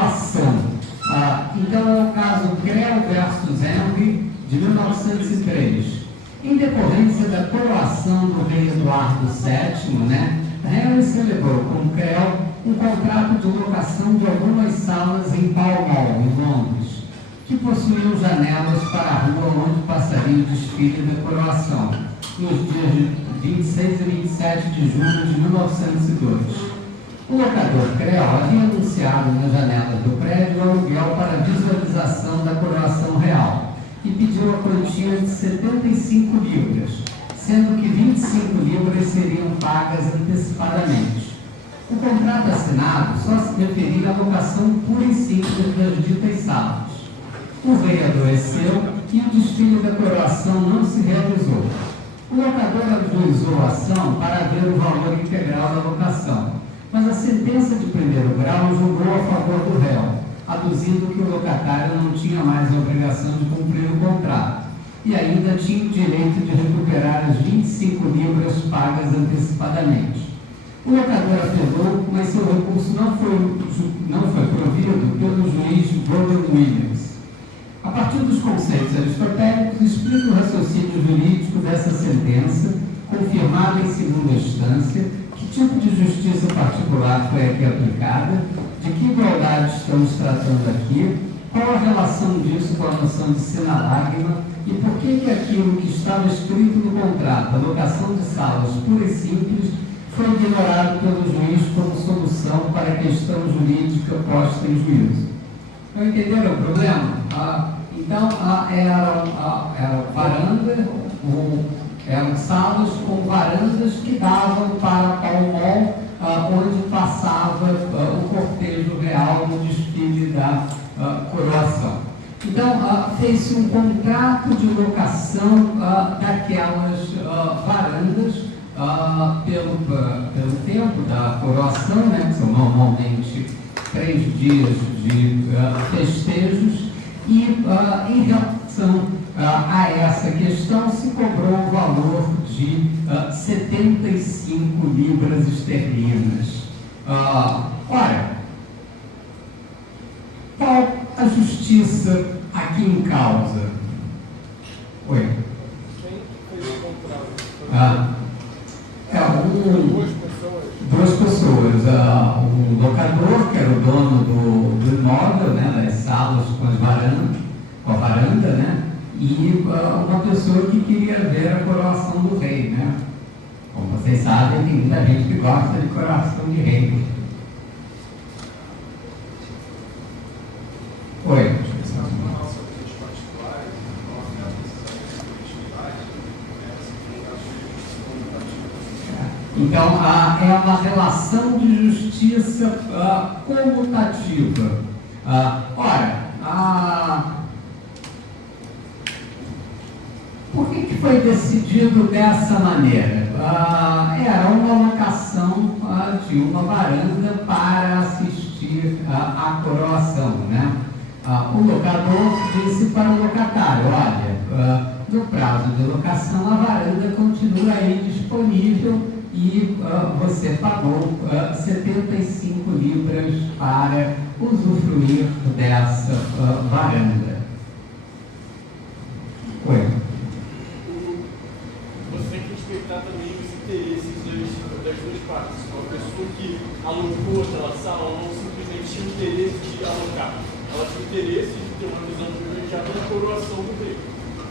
coroação. Então é o caso Creu versus Henry, de 1903. Em decorrência da coroação do rei Eduardo VII, Henry celebrou com Creu um contrato de locação de algumas salas em Pall Mall, em Londres, que possuíam janelas para a rua onde passaria o desfile da coroação, nos dias de 26 e 27 de julho de 1902. O locador Creu havia anunciado nas janelas do prédio o aluguel para visualização da coroação real e pediu a quantia de 75 libras, sendo que 25 libras seriam pagas antecipadamente. O contrato assinado só se referia à locação pura e simples das ditas salas. O rei adoeceu e o desfile da coroação não se realizou. O locador ajuizou a ação para ver o valor integral da locação, mas a sentença de primeiro grau julgou a favor do réu, aduzindo que o locatário não tinha mais a obrigação de cumprir o contrato e ainda tinha o direito de recuperar as 25 libras pagas antecipadamente. O locador apelou, mas seu recurso não foi provido pelo juiz Gordon Williams. A partir dos conceitos aristotélicos, explica o raciocínio jurídico dessa sentença, confirmada em segunda instância, que tipo de justiça particular foi aqui aplicada, de que igualdade estamos tratando aqui, qual a relação disso com a noção de sinalagma e por que aquilo que estava escrito no contrato, a locação de salas pura e simples, foi ignorado pelo juiz como solução para a questão jurídica posta em juízo. Não entenderam o problema? Então, era varanda, eram salas com varandas que davam para Pall Mall, onde passava o cortejo real no desfile da coroação. Então, fez-se um contrato de locação daquelas varandas pelo tempo da coroação, que são normalmente 3 dias de festejos, e em relação a essa questão se cobrou o valor de 75 libras esterlinas. Ora, qual a justiça aqui em causa? Oi? Quem fez o contrato? Duas pessoas. O locador, que era o dono do imóvel, das salas com a varanda, e uma pessoa que queria ver a coroação do rei, Como vocês sabem, tem muita gente que gosta de coroação de rei. Oi? Então, é uma relação de justiça comutativa. Por que foi decidido dessa maneira? Era uma locação de uma varanda para assistir à coroação, O locador disse para o locatário: olha, no prazo de locação a varanda continua aí disponível e você pagou 75 libras para usufruir dessa varanda. Oi? Você tem que respeitar também os interesses das duas partes. Uma pessoa que alocou aquela sala não simplesmente tinha interesse de alocar, ela tinha interesse de ter uma visão privilegiada da coroação do rei.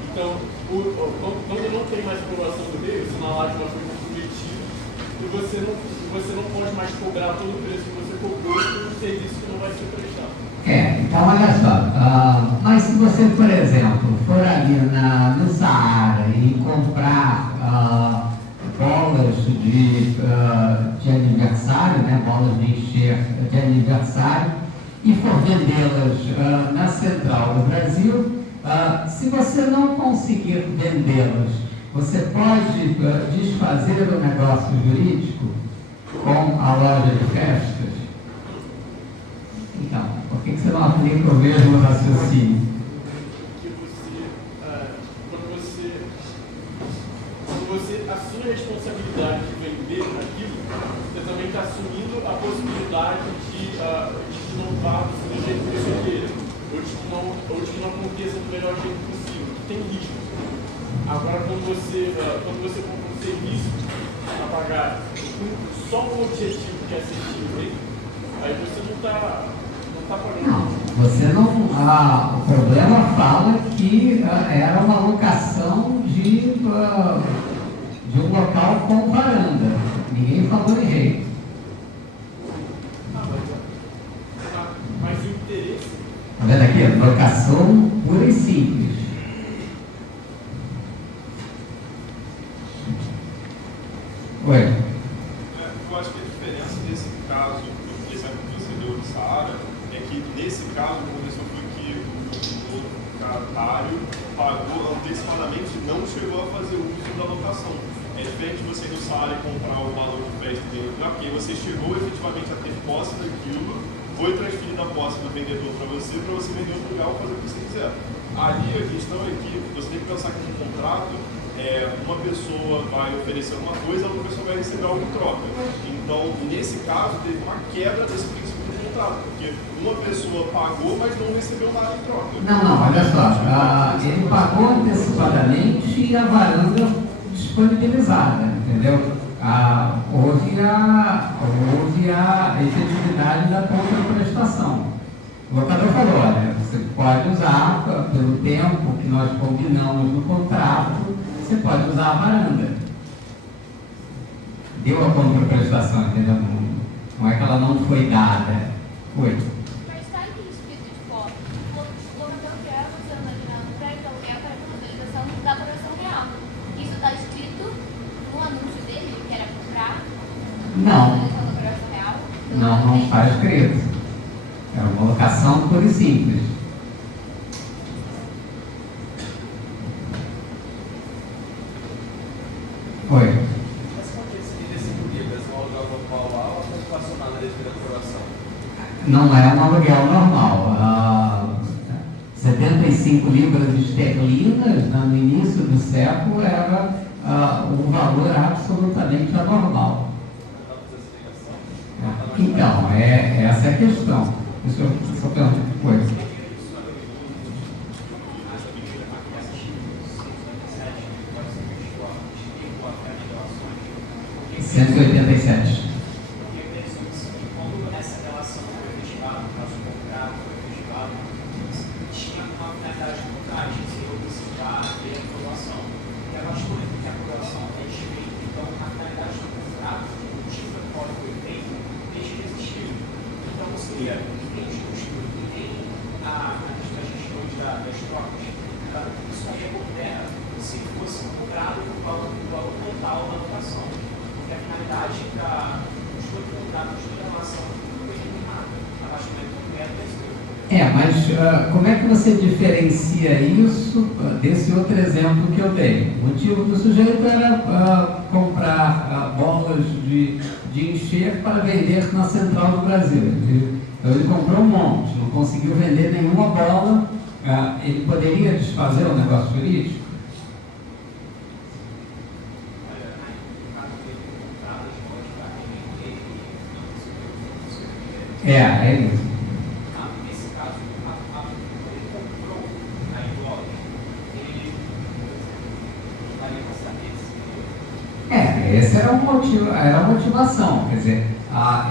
Então, quando não tem mais coroação do rei, o sinalagma foi comprometido e você não pode mais cobrar todo o preço que você cobrou por um serviço que não vai ser prestado. Então olha só, mas se você, por exemplo, for ali no Saara e comprar bolas de aniversário, bolas de encher de aniversário, e for vendê-las na Central do Brasil, se você não conseguir vendê-las, você pode desfazer o negócio jurídico com a loja de festas? Então, por que você não aplica o mesmo raciocínio? Porque quando você assume a responsabilidade de vender aquilo, você também está assumindo a possibilidade de não estar sendo ou de que não aconteça do melhor jeito possível, que tem risco. Agora, quando você compra um serviço a pagar só um objetivo que é ser livre, aí você não está pagando. Não, você não. O problema fala que era uma locação de um local com varanda. Ninguém falou em jeito. Mas o interesse. Tá vendo aqui? Locação pura e simples. Oi. Eu acho que a diferença desse caso, por exemplo, que você deu de Saara, é que nesse caso o que aconteceu foi que o locatário pagou antecipadamente e não chegou a fazer uso da locação. É diferente de você ir no Saara e comprar o valor do crédito dele, porque você chegou efetivamente a ter posse daquilo, foi transferida a posse do vendedor para você vender outro lugar ou fazer o que você quiser. Ali a questão é que você tem que pensar que no contrato, uma pessoa vai oferecer uma coisa, a outra pessoa vai receber algo em troca. Então, nesse caso, teve uma quebra desse princípio do contrato, porque uma pessoa pagou, mas não recebeu nada em troca. Não, olha só. Ele pagou antecipadamente e a varanda disponibilizada, entendeu? Houve a efetividade da contraprestação. O locador falou, olha, você pode usar, pelo tempo que nós combinamos no contrato, você pode usar a varanda. Deu a contraprestação, entendeu? Não é que ela não foi dada. Foi. Mas está escrito, tipo, ó, o locador quer você imaginando crédito, aluguel para a modernização da operação real. Isso está escrito no anúncio dele, que era comprar Não. a operação real? Não está escrito. Era uma locação pura e simples. Oi. Mas como que esse livro é um aluguel normal lá ou é relacionado à devida decoração? Não é um aluguel normal. 75 libras esterlinas no início do século era um valor absolutamente anormal. Então, essa é a questão. Deixa eu só perguntar uma coisa. R$187. Quando essa relação foi efetivada, no caso do contrato foi efetivado, tinha uma finalidade por trás, de ser observar a aprovação. E a partir do momento que a aprovação é feita, então a finalidade do contrato, o motivo pelo qual foi feito, deixa de existir. Então você vê que tem os custos e tem a gestão das trocas. Isso aí é opera se fosse cobrado o valor total da locação. A finalidade da relação foi eliminada a partir do momento que Mas como é que você diferencia isso desse outro exemplo que eu dei? O motivo do sujeito era comprar bolas de encher para vender na Central do Brasil. Então ele comprou um monte, não conseguiu vender nenhuma bola, ele poderia desfazer o negócio jurídico? É isso. Nesse caso, ele comprou a igual, ele daria para saber se Essa era a motivação. Quer dizer,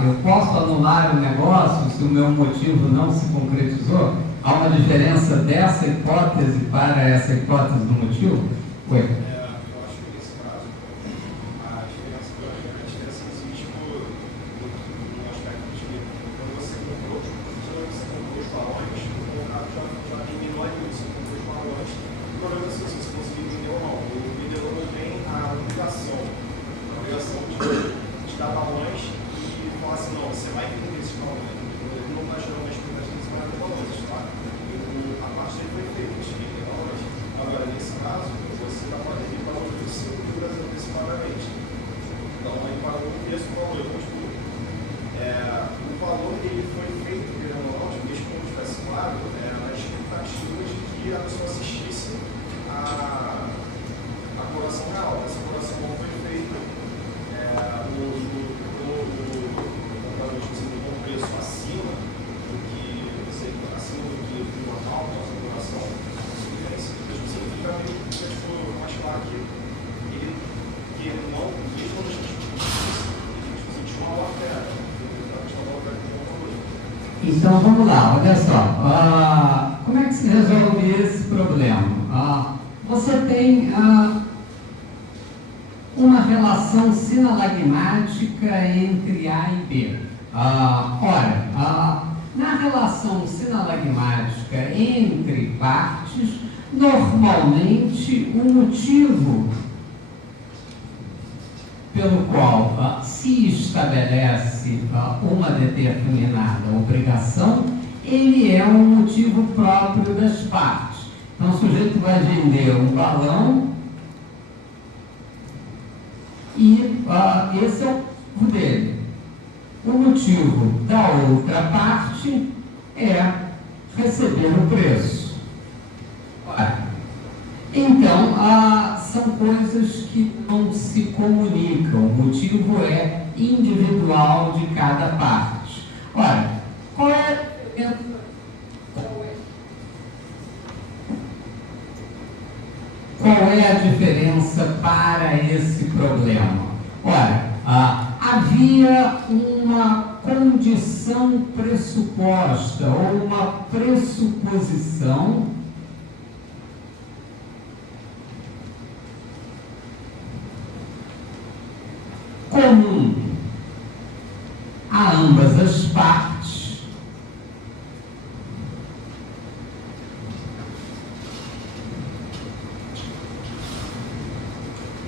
eu posso anular o negócio se o meu motivo não se concretizou? Há uma diferença dessa hipótese para essa hipótese do motivo? Oi. Eu acho que nesse caso, a diferença existe no aspecto de que quando você comprou os balões, o contrato já eliminou a isso, você comprou os balões. O problema é se você conseguir vender ou não. O vendedor não tem a obrigação de dar balões e falar assim, não, você vai vender esses balões. Ele não está gerando uma expectativa que você vai vender balões, tá? A parte dele foi feita, você tem que ter balões. Agora, nesse caso, você está pagando de valor de 5 libras antecipadamente. Então, aí pagou o preço do valor, o valor dele foi feito pelo áudio, mesmo que não estivesse claro, na expectativa de que a pessoa assistisse a colação real. Essa colação não foi feita. O preço acima do que o normal, Então vamos lá, olha só. Como é que se resolve esse problema? Você tem uma relação sinalagmática entre A e B. Na relação sinalagmática entre partes, normalmente o motivo pelo qual se estabelece uma determinada obrigação, ele é um motivo próprio das partes. Então o sujeito vai vender um balão e esse é o motivo dele. O motivo da outra parte é receber o preço. Então, são coisas que não se comunicam. O motivo é individual de cada parte. Ora, qual é a diferença para esse problema? Ora, havia uma condição pressuposta ou uma pressuposição comum a ambas as partes,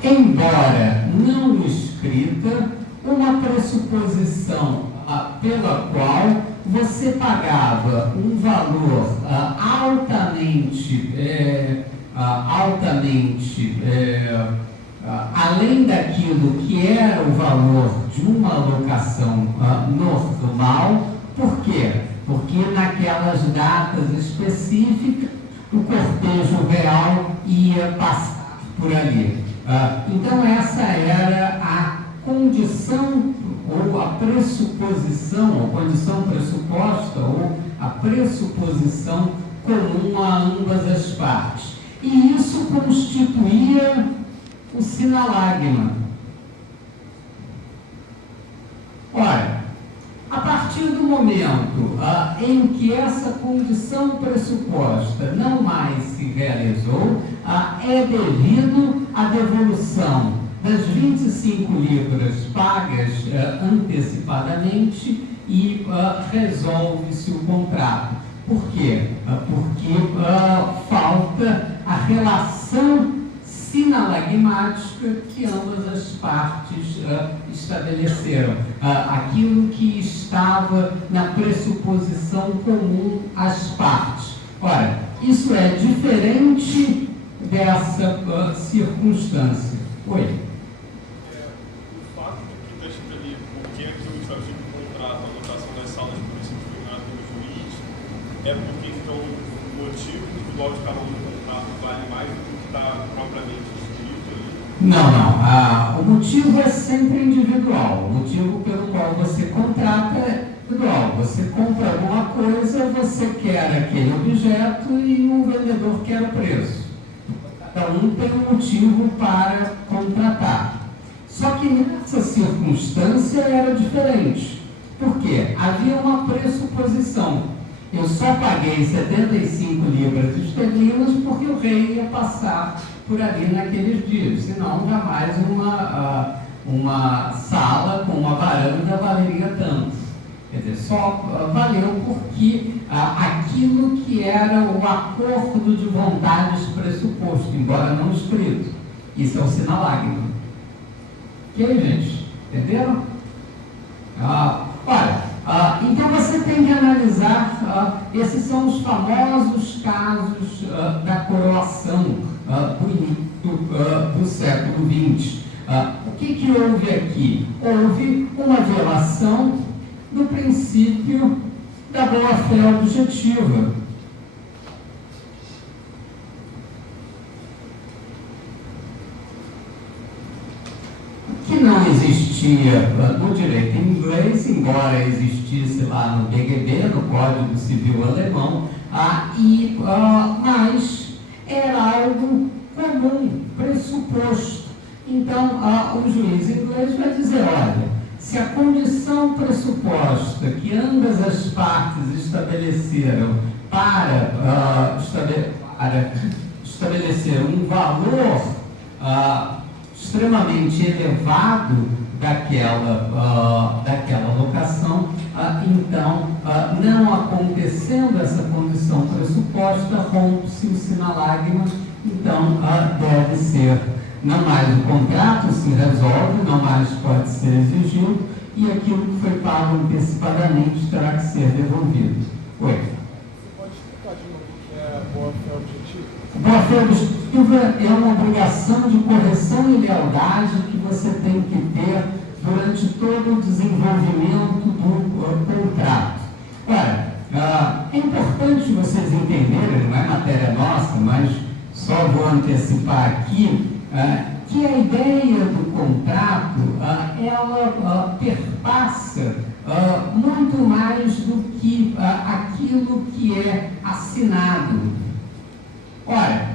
embora não escrita, uma pressuposição pela qual você pagava um valor além daquilo que era o valor de uma alocação normal. Por quê? Porque naquelas datas específicas o cortejo real ia passar por ali. Então essa era a condição ou a pressuposição, ou condição pressuposta, ou a pressuposição comum a ambas as partes. E isso constituía o sinalagma. Ora, a partir do momento em que essa condição pressuposta não mais se realizou, é devido à devolução das 25 libras pagas antecipadamente e resolve-se o contrato. Por quê? Porque falta a relação sinalagmática que ambas as partes estabeleceram. Aquilo que estava na pressuposição comum às partes. Ora, isso é diferente dessa circunstância. Oi? O fato de que está escrito ali, porque aquilo que fazia o contrato, a anotação das salas por isso que foi nada pelo juiz, é porque então o motivo individual de cada um do contrato vale mais do que está propriamente escrito ali? Não. O motivo é sempre individual. O motivo pelo qual você contrata é individual. Você compra alguma coisa, você quer aquele objeto e o vendedor quer o preço. Cada um tem um motivo para contratar. Só que nessa circunstância era diferente. Por quê? Havia uma pressuposição. Eu só paguei 75 libras esterlinas porque o rei ia passar por ali naqueles dias. Senão, jamais uma sala com uma varanda valeria tanto. Quer dizer, só valeu porque aquilo que era o acordo de vontades pressuposto, embora não escrito. Isso é o sinalagma. Ok, gente? Entenderam? Então você tem que analisar, esses são os famosos casos da coroação do início do século XX. O que houve aqui? Houve uma violação do princípio da boa-fé objetiva. Que não existia no direito inglês, embora existisse lá no BGB, no Código Civil Alemão, mas era algo comum, pressuposto. Então, o juiz inglês vai dizer, olha, se a condição pressuposta que ambas as partes estabeleceram para estabelecer um valor extremamente elevado daquela locação, então, não acontecendo essa condição pressuposta, rompe-se o sinalagma, então deve ser, não mais o contrato se resolve, não mais pode ser exigido, e aquilo que foi pago antecipadamente terá que ser devolvido. Oi? Você pode explicar de novo o que é boa-fé objetiva? Boa-fé objetiva é uma obrigação de correção e lealdade que você tem que ter durante todo o desenvolvimento do contrato. Ora, é importante vocês entenderem, não é matéria nossa, mas só vou antecipar aqui, que a ideia do contrato, ela perpassa muito mais do que aquilo que é assinado. Ora,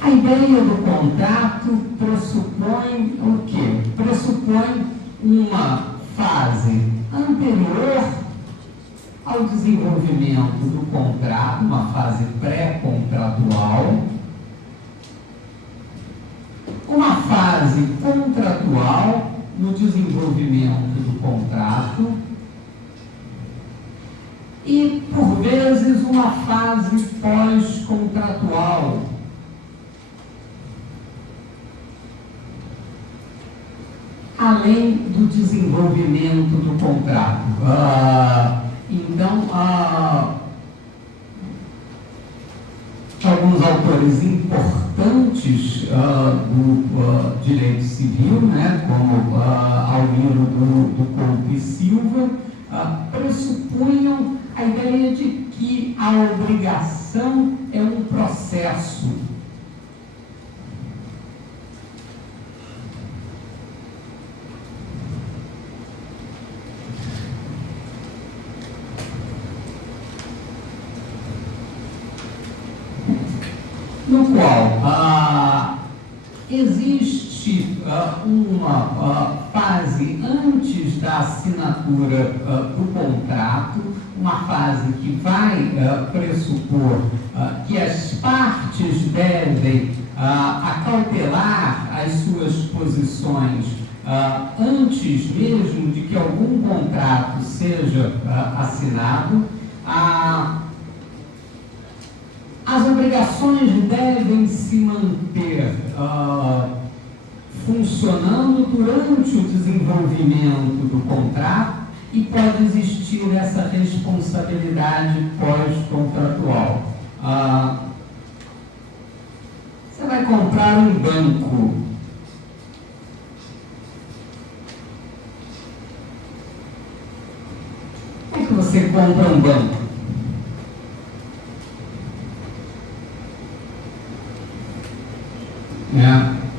a ideia do contrato pressupõe o quê? Pressupõe uma fase anterior ao desenvolvimento do contrato, uma fase pré-contratual, uma fase contratual no desenvolvimento do contrato e, por vezes, uma fase pós-contratual. Além do desenvolvimento do contrato. Então, alguns autores importantes do direito civil, né, como Almiro do Couto e Silva, pressupunham a ideia de que a obrigação é um processo. No qual existe uma fase antes da assinatura do contrato, uma fase que vai pressupor que as partes devem acautelar as suas posições antes mesmo de que algum contrato seja assinado. As obrigações devem se manter funcionando durante o desenvolvimento do contrato e pode existir essa responsabilidade pós-contratual. Você vai comprar um banco. Como é que você compra um banco?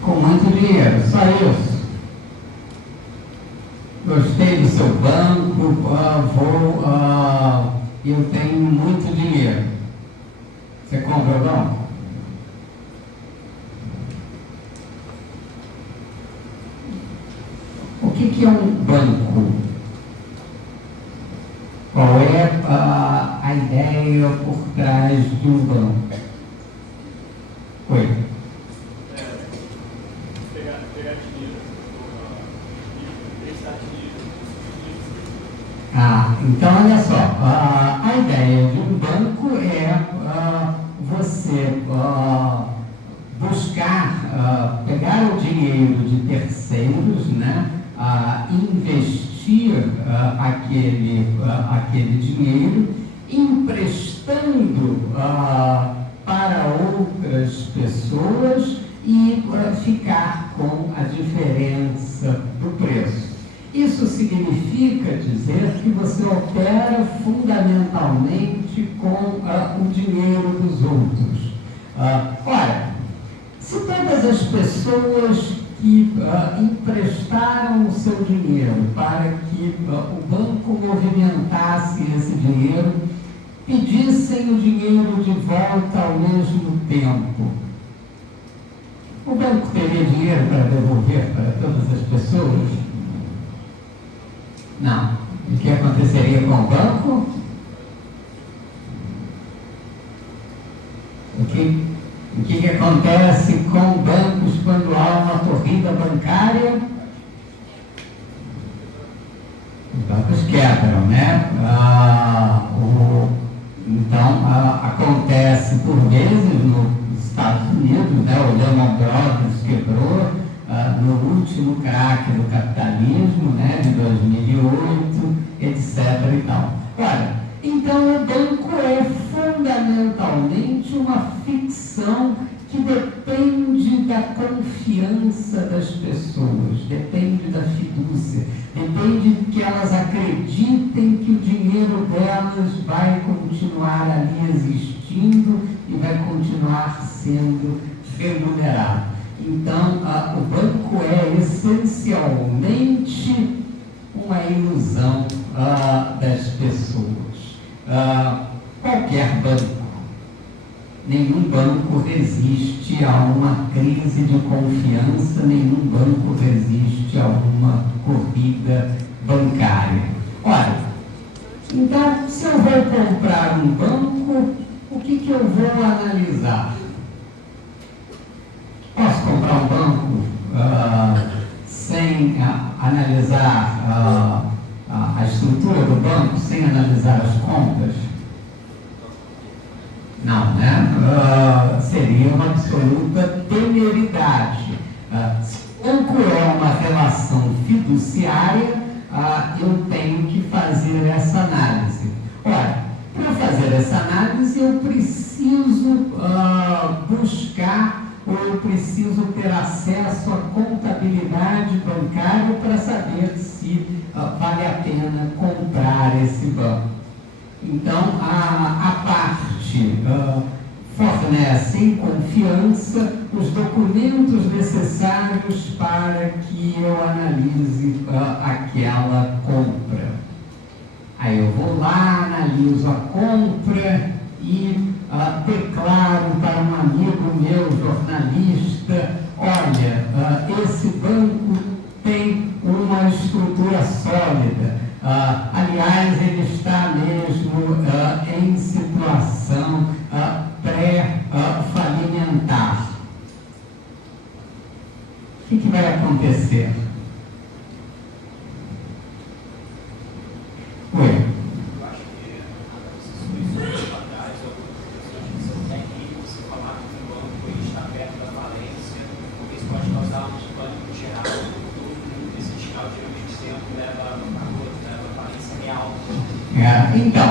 Com muito dinheiro, só isso. Gostei do seu banco, eu tenho muito dinheiro. Você compra o banco? O que é um banco? Qual é a ideia por trás de um banco? Oi. Então, olha só, a ideia de um banco é você buscar, pegar o dinheiro de terceiros, né, investir aquele dinheiro, emprestando para outras pessoas e ficar com a diferença do preço. Isso significa dizer que você opera fundamentalmente com o dinheiro dos outros. Ora, se todas as pessoas que emprestaram o seu dinheiro para que o banco movimentasse esse dinheiro, pedissem o dinheiro de volta ao mesmo tempo, o banco teria dinheiro para devolver para todas as pessoas? Não. O que aconteceria com o banco? O que acontece com bancos quando há uma corrida bancária? Os bancos quebram, né? Então, acontece por vezes nos Estados Unidos, né? O Lehman Brothers quebrou no último craque do capitalismo, né? De 2008, etc. e tal. Ora, então o banco é fundamentalmente uma ficção que depende da confiança das pessoas, depende da fidúcia, depende de que elas acreditem que o dinheiro delas vai continuar ali existindo e vai continuar sendo remunerado. Então, o banco é essencialmente uma ilusão das pessoas. Qualquer banco, nenhum banco resiste a uma crise de confiança, nenhum banco resiste a uma corrida bancária. Ora, então, se eu vou comprar um banco, o que eu vou analisar? Posso comprar um banco sem analisar a estrutura do banco, sem analisar as contas? Não, né? Seria uma absoluta temeridade. Se o banco é uma relação fiduciária, eu tenho que fazer essa análise. Ora, para fazer essa análise, eu preciso buscar, ou eu preciso ter acesso à contabilidade bancária para saber se vale a pena comprar esse banco. Então, a parte fornece em confiança os documentos necessários para que eu analise aquela compra. Aí eu vou lá, analiso a compra e declaro para um amigo meu, jornalista, olha, esse banco tem uma estrutura sólida. Aliás, ele está mesmo em situação pré-falimentar. O que vai acontecer? Oi. Eu acho que as pessoas atrás, ou pessoas que são técnicos, se falar que o banco está perto da falência, porque isso pode causar um pânico geral, todo mundo esse sinal geralmente sempre leva a falência real. Então,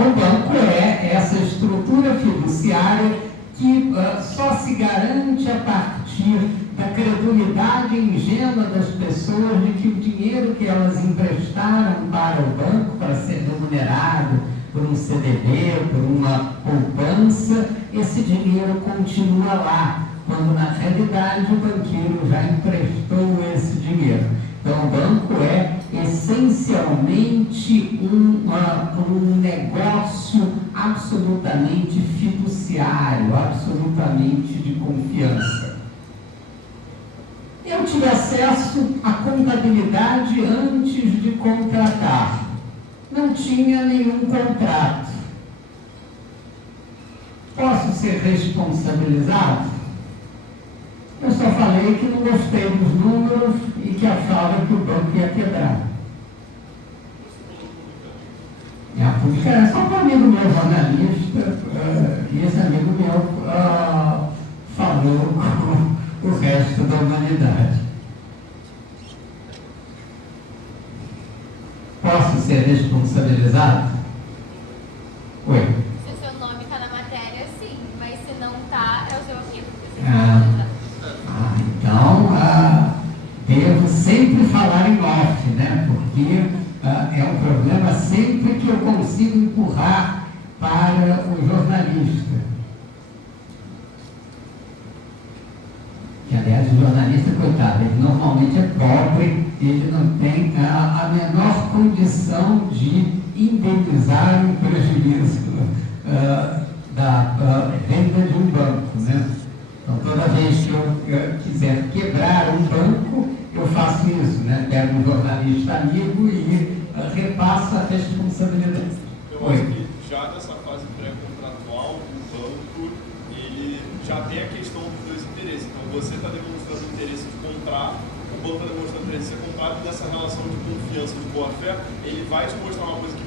o banco é essa estrutura fiduciária que só se garante a partir da credulidade ingênua das pessoas de que o dinheiro que elas emprestaram para o banco, para ser remunerado por um CDB, por uma poupança, esse dinheiro continua lá, quando na realidade o banqueiro já emprestou esse dinheiro. Então o banco é essencialmente um negócio absolutamente fiduciário, absolutamente de confiança. Eu tive acesso à contabilidade antes de contratar. Não tinha nenhum contrato. Posso ser responsabilizado? Eu só falei que não gostei dos números e que achava que o banco ia quebrar. A pública era só um amigo meu jornalista, e esse amigo meu falou com o resto da humanidade. Posso ser responsabilizado? Oi. Se o seu nome está na matéria, sim, mas se não está, é o seu amigo. Então, devo sempre falar em off, né? Porque é um problema sempre que eu consigo empurrar para o jornalista. Que, aliás, o jornalista, coitado, ele normalmente é pobre, ele não tem a menor condição de indenizar o prejuízo da venda de um banco, né? Então, toda vez que eu quiser quebrar um banco, eu faço isso, né? Pego um jornalista amigo e repasso a responsabilidade. Eu acho que já nessa fase pré-contratual, o banco, ele já tem a questão dos dois interesses. Então, você está demonstrando o interesse de comprar, o banco está demonstrando o interesse de comprar, e dessa relação de confiança, de boa-fé, ele vai te mostrar uma coisa que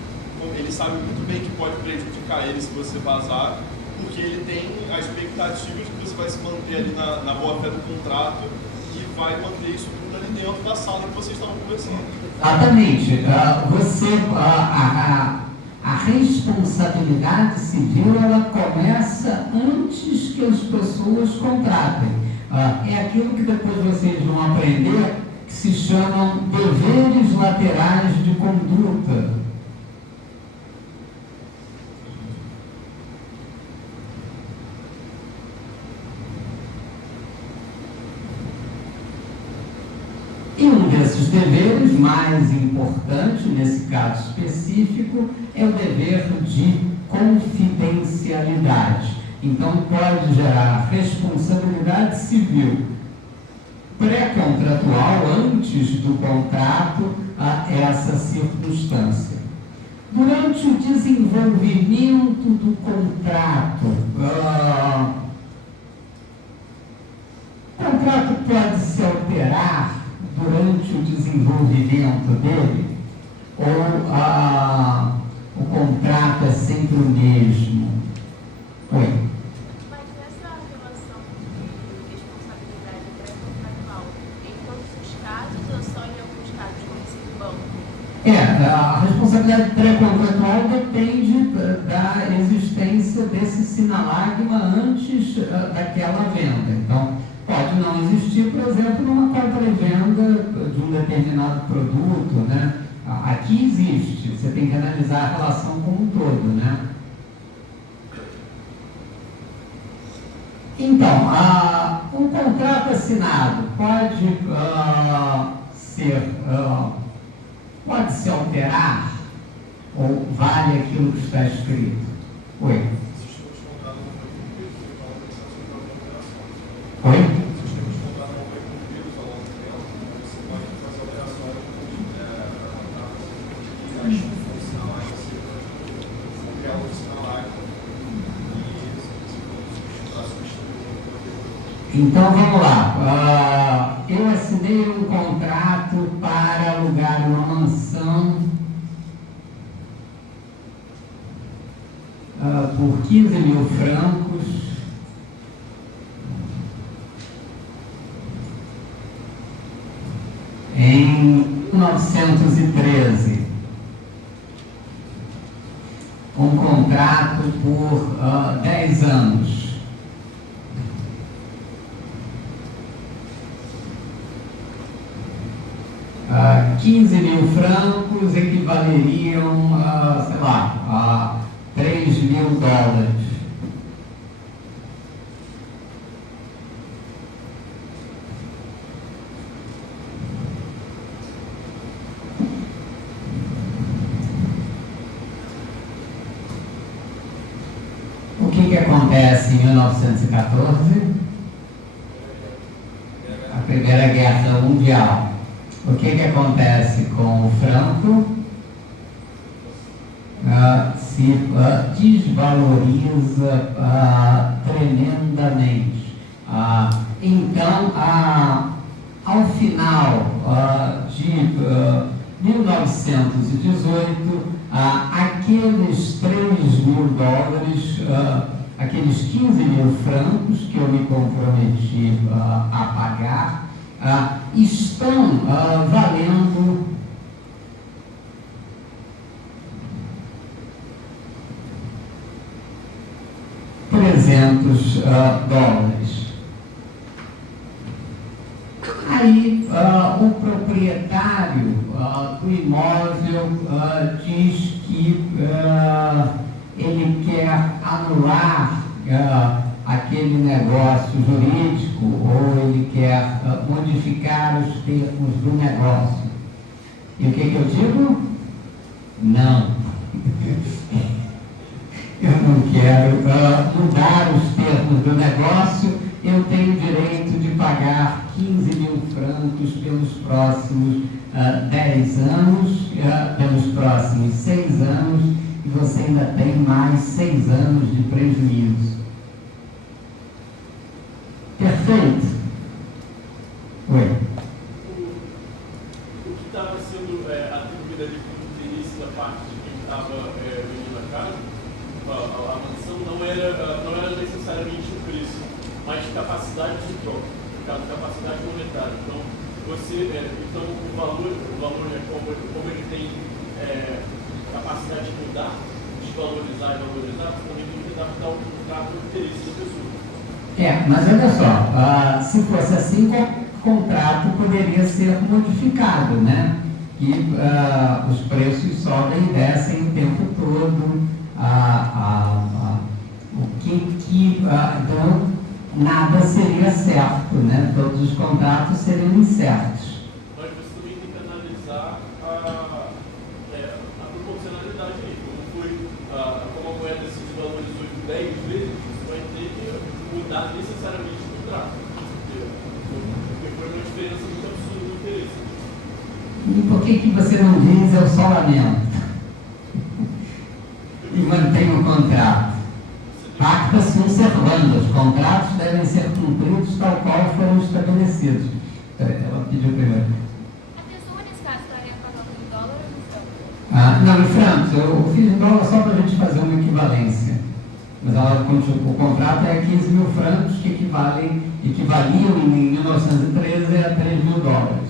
ele sabe muito bem que pode prejudicar ele se você vazar, porque ele tem a expectativa de que você vai se manter ali na boa-fé do contrato e vai manter isso tudo ali dentro da sala que vocês estavam conversando. Exatamente. A responsabilidade civil, ela começa antes que as pessoas contratem. É aquilo que depois vocês vão aprender, que se chamam deveres laterais de conduta. E um desses deveres mais importante, nesse caso específico, é o dever de confidencialidade. Então, pode gerar responsabilidade civil pré-contratual, antes do contrato, a essa circunstância. Durante o desenvolvimento do contrato, o contrato pode se alterar durante o desenvolvimento dele, ou o contrato é sempre o mesmo? Oi? Mas nessa relação de responsabilidade pré-contratual, em todos os casos ou só em alguns casos, como esse do banco? A responsabilidade pré-contratual depende da existência desse sinalagma antes daquela venda. Então, pode não existir, por exemplo, numa compra e venda de um determinado produto, né? Aqui existe, você tem que analisar a relação como um todo, né? Então, um contrato assinado pode se alterar ou vale aquilo que está escrito? Oi? Oi? Então vamos lá. Eu assinei um contrato para alugar uma mansão por 15 mil francos em 1913. Um contrato por 10 anos. 15 mil francos equivaleriam a 3 mil dólares. O que acontece em 1914? A Primeira Guerra Mundial. O que acontece com o franco? Se desvaloriza tremendamente. Então, ao final de 1918, aqueles 3 mil dólares, aqueles 15 mil francos que eu me comprometi a pagar, estão valendo $300. Aí o proprietário do imóvel diz que ele quer anular aquele negócio jurídico, ou ele quer modificar os termos do negócio. E o que eu digo? Não. Eu não quero mudar os termos do negócio, eu tenho direito de pagar 15 mil francos pelos próximos 10 anos, pelos próximos 6 anos, e você ainda tem mais 6 anos de prejuízo. Perfeito? Oi. O que estava sendo atribuído ali como interesse da parte de quem estava vendendo a casa, a mansão, não era necessariamente o preço, mas capacidade de troca, no caso, capacidade monetária. Então, então o valor como ele tem capacidade de mudar, desvalorizar e valorizar, você também tem que adaptar o contrato ao interesse da pessoa. Mas olha só, se fosse assim, o contrato poderia ser modificado, né? E os preços sobem e descem o tempo todo, então nada seria certo, né? Todos os contratos seriam incertos. Mas você também tem que analisar a proporcionalidade aí, como a moeda se desvalorizou de 10 vezes, você vai ter que mudar necessariamente o contrato, porque foi uma diferença muito absurda no interesse. E por que você não diz eu só lamento? E mantém o contrato? Pacta sunt servanda, os contratos devem ser cumpridos tal qual foram estabelecidos. Ela pediu primeiro. A pessoa, nesse caso, estaria pagando em dólar ou em franco? Não, em francos. Eu fiz em dólar só para a gente fazer uma equivalência. Mas o contrato é 15 mil francos, que equivaliam em 1913 a 3 mil dólares.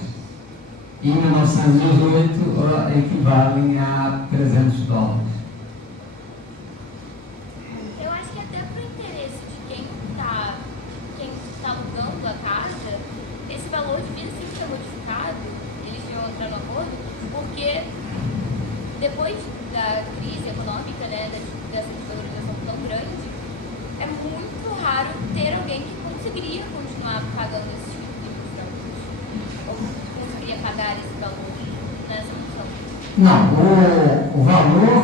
Em 1918 equivalem a 300 dólares. Eu acho que até para o interesse de quem está alugando a casa, esse valor devia sim ser modificado, eles deviam entrar no acordo, porque depois da crise econômica, né, dessa desvalorização tão grande, é muito raro ter alguém que conseguiria continuar pagando esse tipo de francos, ou conseguiria pagar esse valor nessa função. Não, o valor,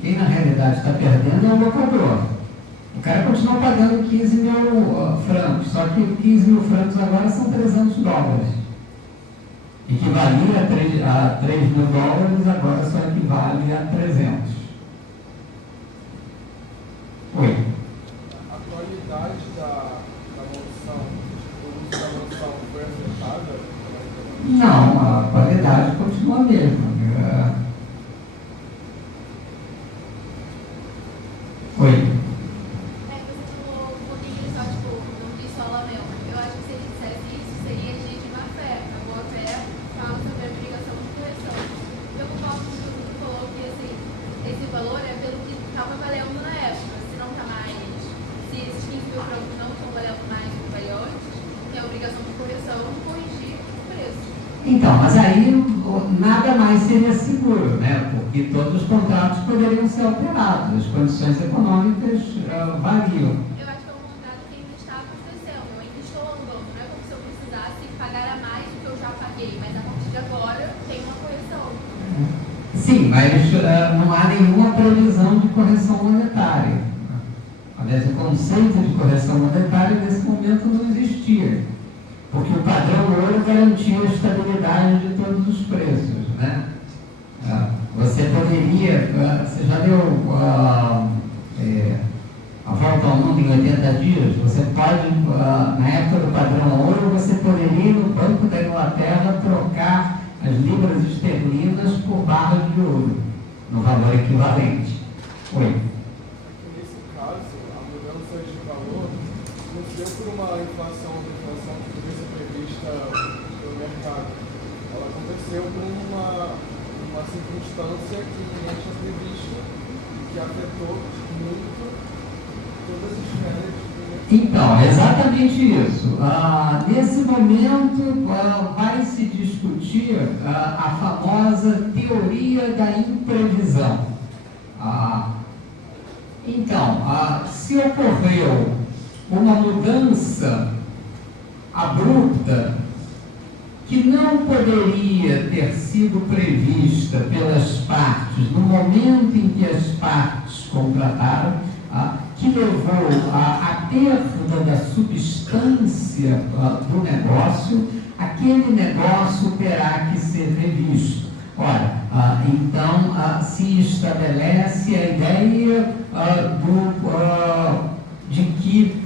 quem na realidade está perdendo é o locador. O cara continua pagando 15 mil francos, só que 15 mil francos agora são 300 dólares. Equivalia a 3 mil dólares, agora só equivale a 300. Oi. A qualidade da mansão, o uso da mansão foi afetada? Não, a qualidade continua a mesma. Oi. Você falou um pouquinho só, não diz só lamento. Eu acho que se ele dissesse isso, seria agir de má fé. A boa fé fala sobre a obrigação de correção. Pelo modo que você falou que esse valor é pelo que estava valendo na época. Se não está mais, se esses 15 mil francos não estão valendo mais do que valeu antes, tem a obrigação de correção corrigir o preço. Então, mas aí nada mais seria seguro, né? Porque todos os contratos poderiam ser alterados, as condições econômicas variam. Eu acho que é um contrato que ainda está acontecendo, eu ainda estou alugando. Não é como se eu precisasse pagar a mais do que eu já paguei, mas a partir de agora tem uma correção. Sim, mas não há nenhuma previsão de correção monetária. Aliás, o conceito de correção monetária nesse momento não existia, porque o padrão ouro garantia a estabilidade de todos os preços, né? Você poderia, você já deu a volta ao mundo em 80 dias? Você pode, na época do padrão ouro, você poderia ir no Banco da Inglaterra trocar as libras esterlinas por barras de ouro, no valor equivalente. Oi. Nesse caso, a mudança de valor não se deu por uma inflação ou deflação que poderia ser prevista pelo mercado. Ela aconteceu por uma circunstância que ninguém tinha previsto e que afetou muito todas as esferas. Então, é exatamente isso. Nesse momento vai se discutir a famosa teoria da imprevisão. Então, se ocorreu uma mudança abrupta que não poderia ter sido prevista pelas partes no momento em que as partes contrataram, que levou à perda da substância do negócio, aquele negócio terá que ser revisto. Ora, então se estabelece a ideia de que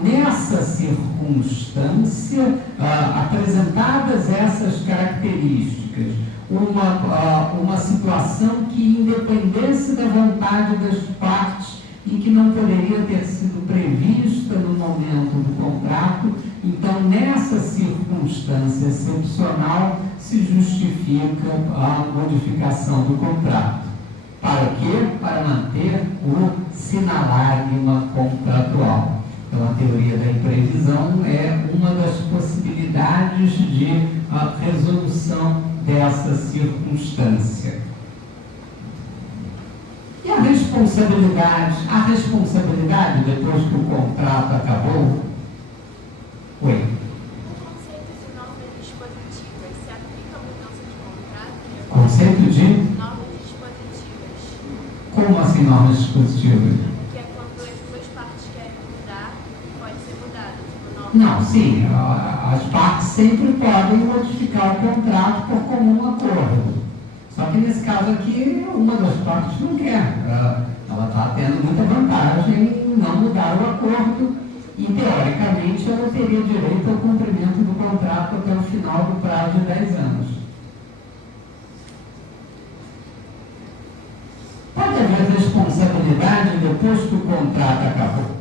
nessa circunstância, apresentadas essas características, uma situação que, independesse da vontade das partes e que não poderia ter sido prevista no momento do contrato, então nessa circunstância excepcional se justifica a modificação do contrato. Para quê? Para manter o sinalagma contratual. Então, a teoria da imprevisão é uma das possibilidades de resolução dessa circunstância. E a responsabilidade depois que o contrato acabou? Oi? O conceito de normas dispositivas se aplica à mudança de contrato? Conceito de? Normas dispositivas. Como assim normas dispositivas? Que é quando as duas partes querem mudar, pode ser mudado. Tipo, Não, sim, as partes sempre podem modificar o contrato por comum acordo. Só que nesse caso aqui, uma das partes não quer. Ela está tendo muita vantagem em não mudar o acordo e, teoricamente, ela teria direito ao cumprimento do contrato até o final do prazo de 10 anos. Pode haver responsabilidade depois que o contrato acabou.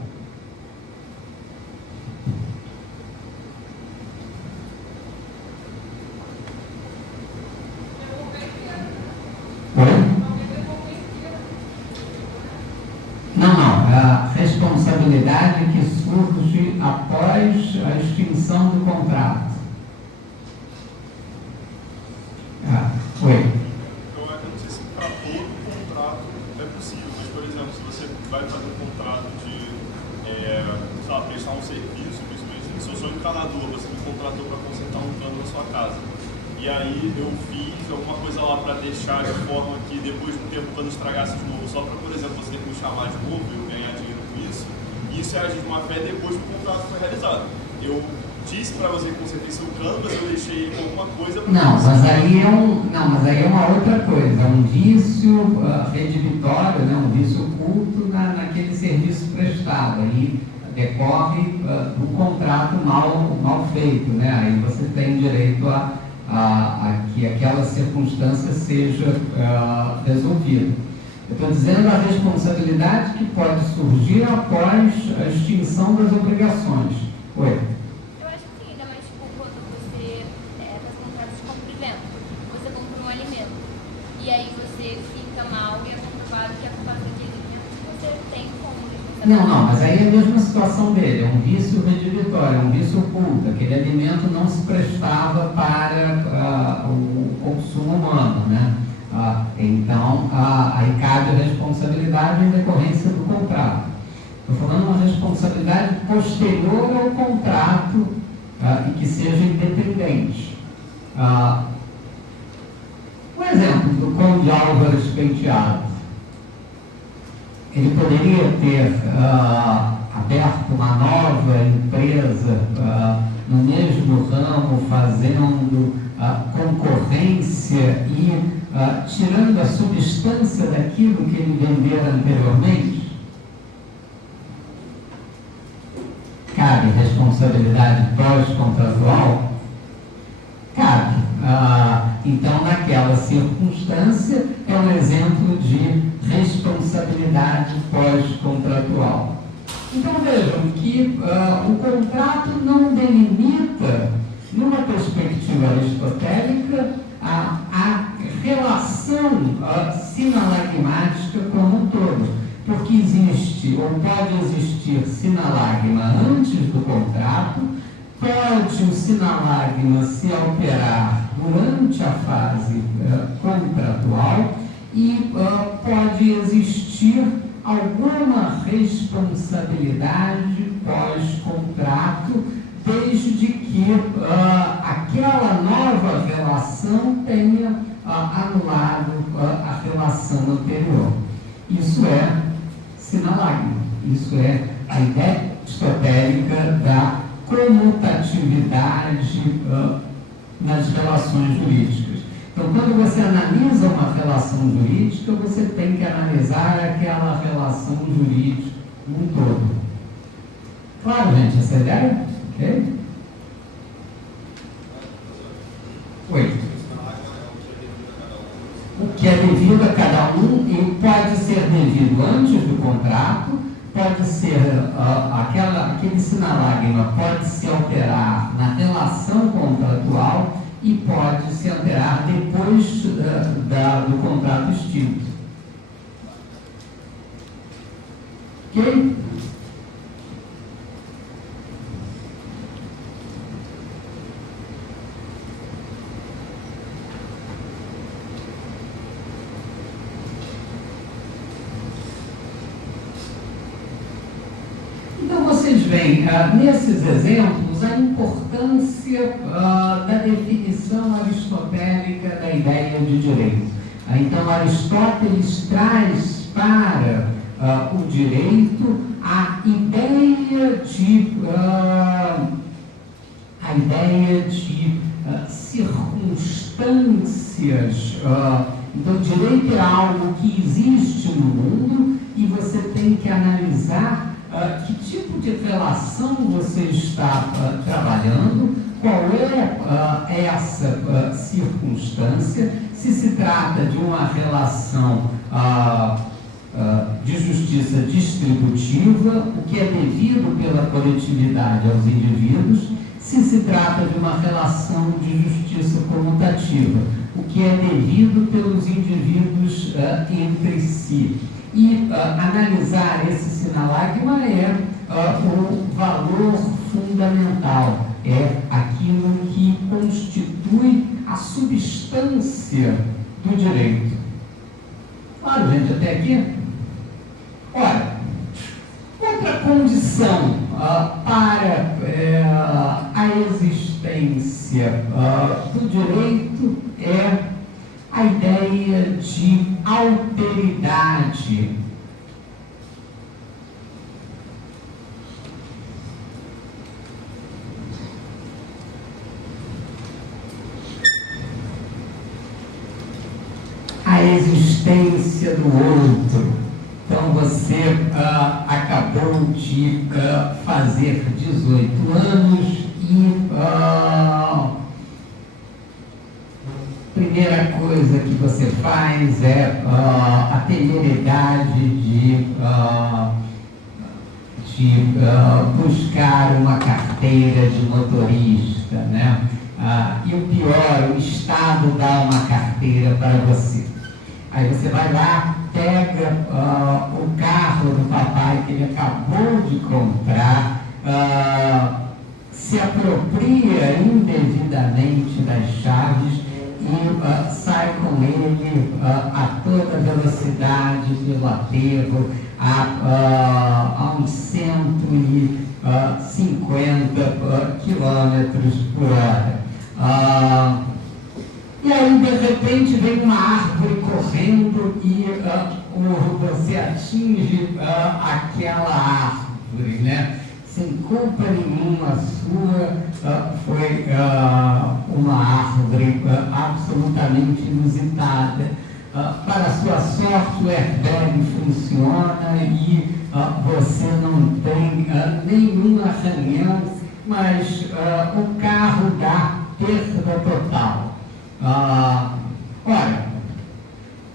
A responsabilidade que surge após a extinção do contrato. Oi. Eu não sei se para todo contrato é possível, mas, por exemplo, se você vai fazer um contrato de prestar um serviço, principalmente se eu sou encanador, você me contratou para consertar um cano na sua casa. E aí eu fiz alguma coisa lá para deixar de forma que depois de um tempo o cano estragasse de novo, só para, por exemplo, você ter que me chamar de novo e eu ganhar dinheiro com isso. Isso é agir de má fé depois que o contrato foi realizado. Eu disse para você que consertei seu cano, mas eu deixei alguma coisa para mas aí é uma outra coisa, é um vício redivitório, né? Um vício oculto naquele serviço prestado. Aí decorre do contrato mal feito, né? Aí você tem direito a que aquela circunstância seja resolvida. Eu estou dizendo a responsabilidade que pode surgir após a extinção das obrigações. Oi? Eu acho que sim, ainda mais quando você faz um contrato de compra e venda. Você compra um alimento e aí você fica mal e é comprovado que é por causa daquele alimento que você tem como responsabilidade. Não, mas aí é a mesma situação dele, é um vício redivitório, é um vício oculto. Aquele alimento não se prestava para o consumo humano, né? Então, aí cabe a responsabilidade em decorrência do contrato. Estou falando uma responsabilidade posterior ao contrato e que seja independente. Um exemplo do Conde Álvares Penteado. Ele poderia ter aberto uma nova empresa no mesmo ramo, fazendo concorrência e tirando a substância daquilo que ele vendera anteriormente? Cabe responsabilidade pós-contratual? Cabe. Então, naquela circunstância, é um exemplo de responsabilidade pós-contratual. Então, vejam que o contrato não delimita, numa perspectiva aristotélica, a relação sinalagmática como um todo, porque existe ou pode existir sinalagma antes do contrato, pode o sinalagma se alterar durante a fase contratual e pode existir alguma responsabilidade pós-contrato, desde que aquela nova relação tenha anulado a relação anterior. Isso é sinalagma. Isso é a ideia aristotélica da comutatividade nas relações jurídicas. Então, quando você analisa uma relação jurídica, você tem que analisar aquela relação jurídica como um todo. Claro, gente, essa ideia? Ok? Oi. O que é devido a cada um, e pode ser devido antes do contrato, pode ser aquele sinalagma pode se alterar na relação contratual e pode se alterar depois do contrato extinto. Ok? Vocês veem nesses exemplos a importância da definição aristotélica da ideia de direito. Então, Aristóteles traz para o direito a ideia de circunstâncias. Então, direito é algo que existe no mundo e você tem que analisar que tipo de relação você está trabalhando, qual é essa circunstância, se trata de uma relação de justiça distributiva, o que é devido pela coletividade aos indivíduos, se trata de uma relação de justiça comutativa, o que é devido pelos indivíduos entre si. E analisar esse sinalagma é o valor fundamental, é aquilo que constitui a substância do direito. Claro, gente, até aqui? Ora, outra condição para a existência do direito é a ideia de alteridade. A existência do outro. Então você acabou de fazer 18 anos e primeira coisa que você faz é a temeridade de buscar uma carteira de motorista, né? E o pior, o Estado dá uma carteira para você. Aí você vai lá, pega o carro do papai que ele acabou de comprar, se apropria indevidamente das chaves e sai com ele a toda velocidade pelo aterro, a uns 150 quilômetros por hora. E aí, de repente, vem uma árvore correndo e você atinge aquela árvore, né? Sem culpa nenhuma sua, foi uma árvore absolutamente inusitada. Para sua sorte, o airbag funciona e você não tem nenhum arranhão, mas o carro dá perda total. Ora,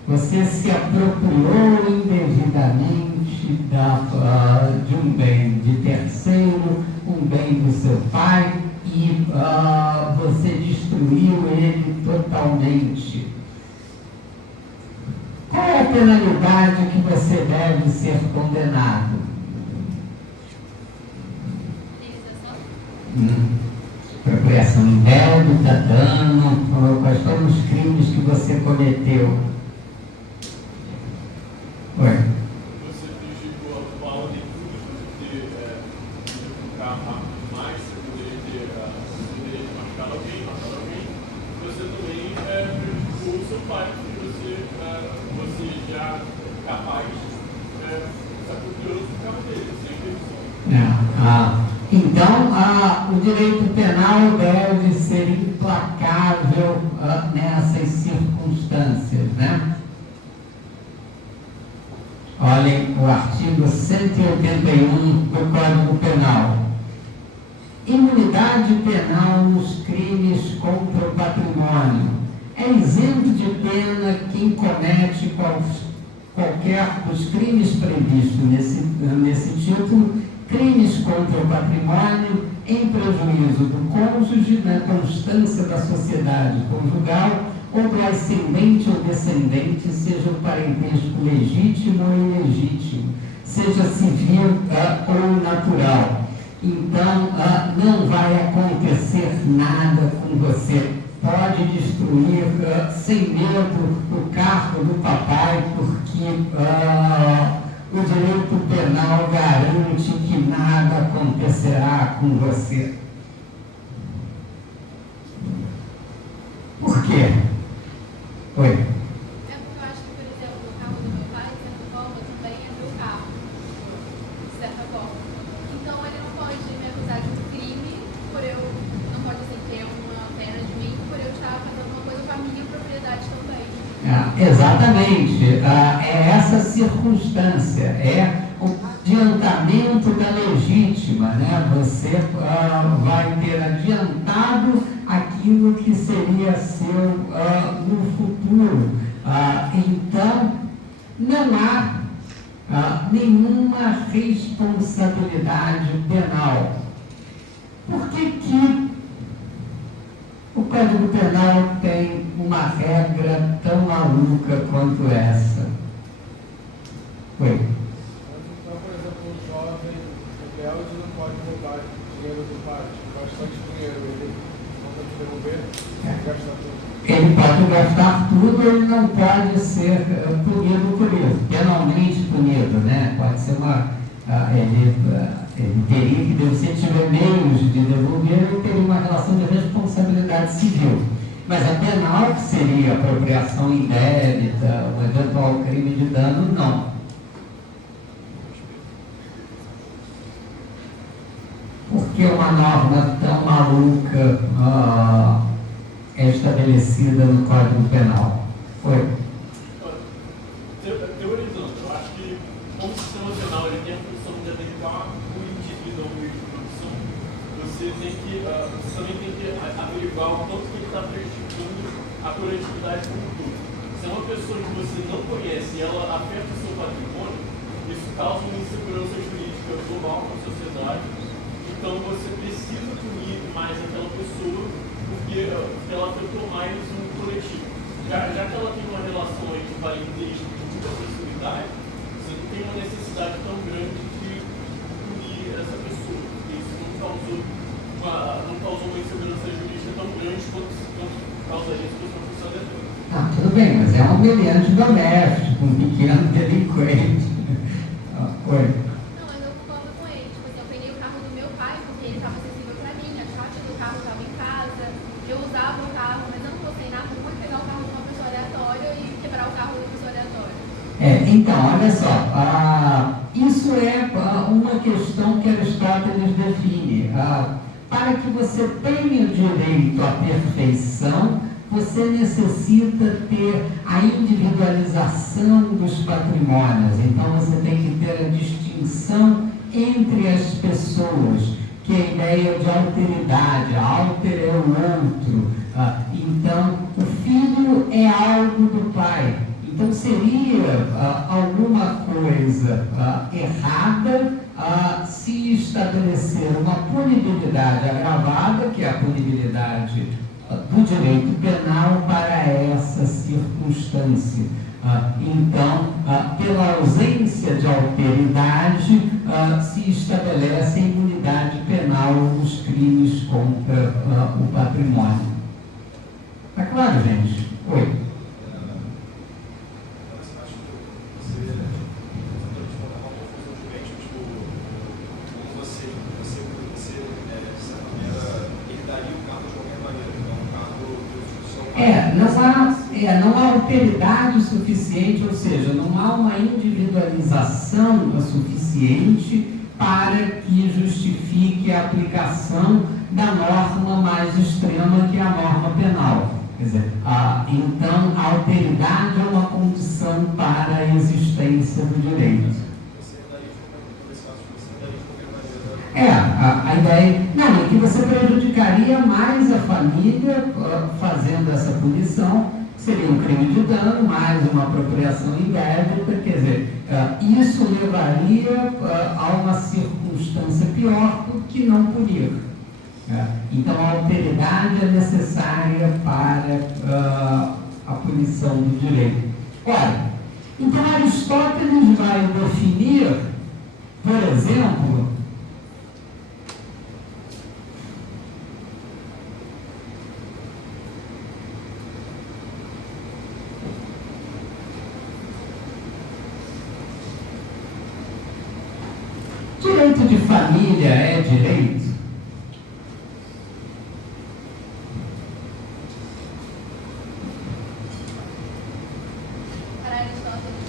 você se apropriou indevidamente de um bem de terceiro, um bem do seu pai, e você destruiu ele totalmente. Qual é a penalidade que você deve ser condenado? Apropriação indébita, dano, quais foram os crimes que você cometeu? Oi. Você digou a ordem pública, você poderia ter mais, você poderia ter machucado alguém, matado Então, o direito penal deve ser implacável nessas circunstâncias, né? Olhem o artigo 181 do Código Penal. Imunidade penal nos crimes contra o patrimônio. É isento de pena quem comete qualquer dos crimes previstos nesse título, crimes contra o patrimônio em prejuízo do cônjuge, na constância da sociedade conjugal, ou do ascendente ou descendente, seja o parentesco legítimo ou ilegítimo, seja civil ou natural. Então, não vai acontecer nada com você. Pode destruir sem medo o carro do papai, porque o direito penal garante que nada acontecerá com você. Por quê? Oi. É porque eu acho que, por exemplo, no carro do meu pai, de certa forma, também é meu carro, de certa forma. Então ele não pode me acusar de um crime por eu, não pode assim, ter uma pena de mim por eu estar fazendo uma coisa com a minha propriedade também. Exatamente. É essa circunstância, é o adiantamento da legítima, né? Você vai ter adiantado aquilo que seria seu no futuro. Então, não há nenhuma responsabilidade penal. Por que o Código Penal tem uma regra tão maluca quanto essa? Oi. Então, por exemplo, um jovem rebelde não pode roubar dinheiro do pai, bastante dinheiro, ele não pode devolver, gastar tudo. Ele pode gastar tudo, ele não pode ser punido por isso, penalmente punido, né? Pode ser ele teria que, se ele tiver meios de devolver, ele teria uma relação de responsabilidade civil. Mas a penal, que seria apropriação indébita, o eventual crime de dano, não. Por que uma norma tão maluca é estabelecida no Código Penal? Oi. Teorizando, eu acho que como o sistema penal ele tem a função de adequar o indivíduo ao meio de produção, você também tem que averiguar o quanto que ele está prejudicando a coletividade como um todo. Se é uma pessoa que você não conhece e ela afeta o seu patrimônio, isso causa uma insegurança jurídica global na sociedade. Então você precisa punir mais aquela pessoa porque ela afetou mais um coletivo. Já que ela tem uma relação aí de validez de muita sensibilidade, você não tem uma necessidade tão grande de punir essa pessoa, porque isso não causou uma insegurança jurídica tão grande quanto causaria se fosse uma pessoa determinada. Tudo bem, mas é um meliante doméstico, um pequeno delinquente. Oi. Não, mas eu concordo com ele. Tipo assim, eu peguei o carro do meu pai porque ele estava acessível para mim, a chave do carro estava em casa, eu usava o carro, mas eu não vou sair na rua e pegar o carro de uma pessoa aleatória e quebrar o carro de uma pessoa aleatória. Então, olha só, isso é uma questão que Aristóteles define. Para que você tenha o direito à perfeição, você necessita ter a individualização dos patrimônios. Então, você tem que ter a distinção entre as pessoas, que é a ideia de alteridade. A alter é o outro. Então, o filho é algo do pai. Então, seria alguma coisa errada se estabelecer uma punibilidade agravada, que é a punibilidade do direito penal, para essa circunstância. Então, pela ausência de alteridade, se estabelece a imunidade penal dos crimes contra o patrimônio. Está claro, gente? Oi. Não há alteridade suficiente, ou seja, não há uma individualização suficiente para que justifique a aplicação da norma mais extrema, que é a norma penal. Quer dizer, então a alteridade é uma condição para a existência do direito. A ideia não, é que você prejudicaria mais a família fazendo essa punição, seria um crime de dano, mais uma apropriação indébita, quer dizer, isso levaria a uma circunstância pior do que não punir. Então a alteridade é necessária para a punição do direito. Ora, então Aristóteles vai definir, por exemplo, direito de família é direito? Para Aristóteles.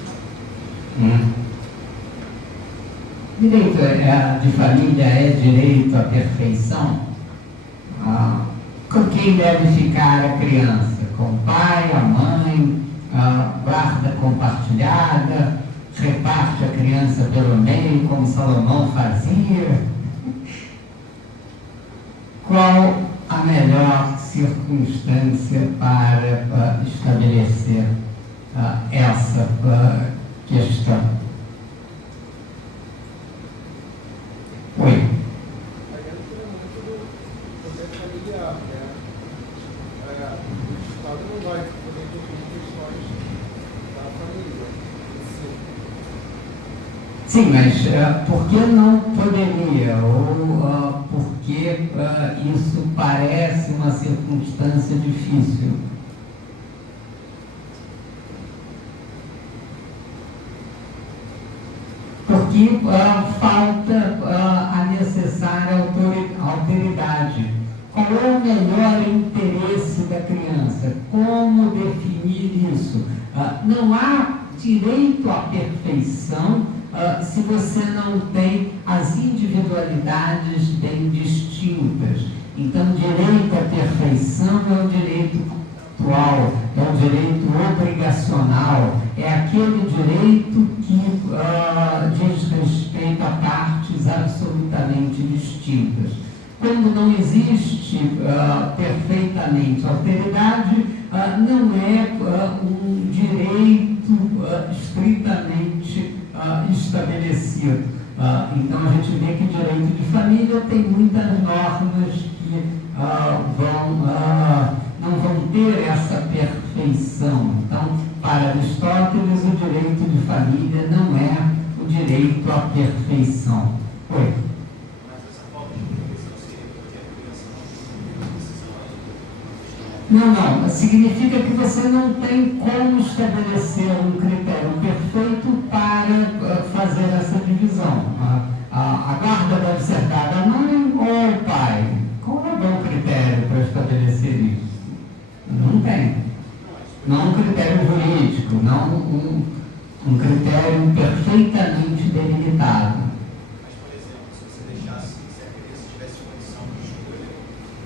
Direito de família é direito à perfeição? Com quem deve ficar a criança? Com o pai, a mãe, guarda compartilhada, reparte a criança pelo meio, como Salomão fazia? Qual a melhor circunstância para estabelecer essa questão? Oi. Aí entra muito do poder familiar, né? O Estado não vai poder definir questões da família em si. Sim, mas por que não poderia? Ou porque isso parece uma circunstância difícil? Porque falta a necessária alteridade. Qual é o melhor interesse da criança? Como definir isso? Não há direito à perfeição se você não tem as individualidades bem distintas. Então, direito à perfeição é o direito atual, é o direito obrigacional, é aquele direito que diz respeito a partes absolutamente distintas. Quando não existe perfeitamente alteridade, não é um direito estritamente estabelecido. Então a gente vê que o direito de família tem muitas normas que não vão ter essa perfeição. Então, para Aristóteles, o direito de família não é o direito à perfeição. Oi? Não, significa que você não tem como estabelecer um critério perfeito para fazer essa divisão. A guarda deve ser dada à mãe ou ao pai? Qual é o bom critério para estabelecer isso? Não tem. Não um critério jurídico, não um critério perfeitamente delimitado. Mas, por exemplo, se você deixasse, se a criança tivesse condição de escolha,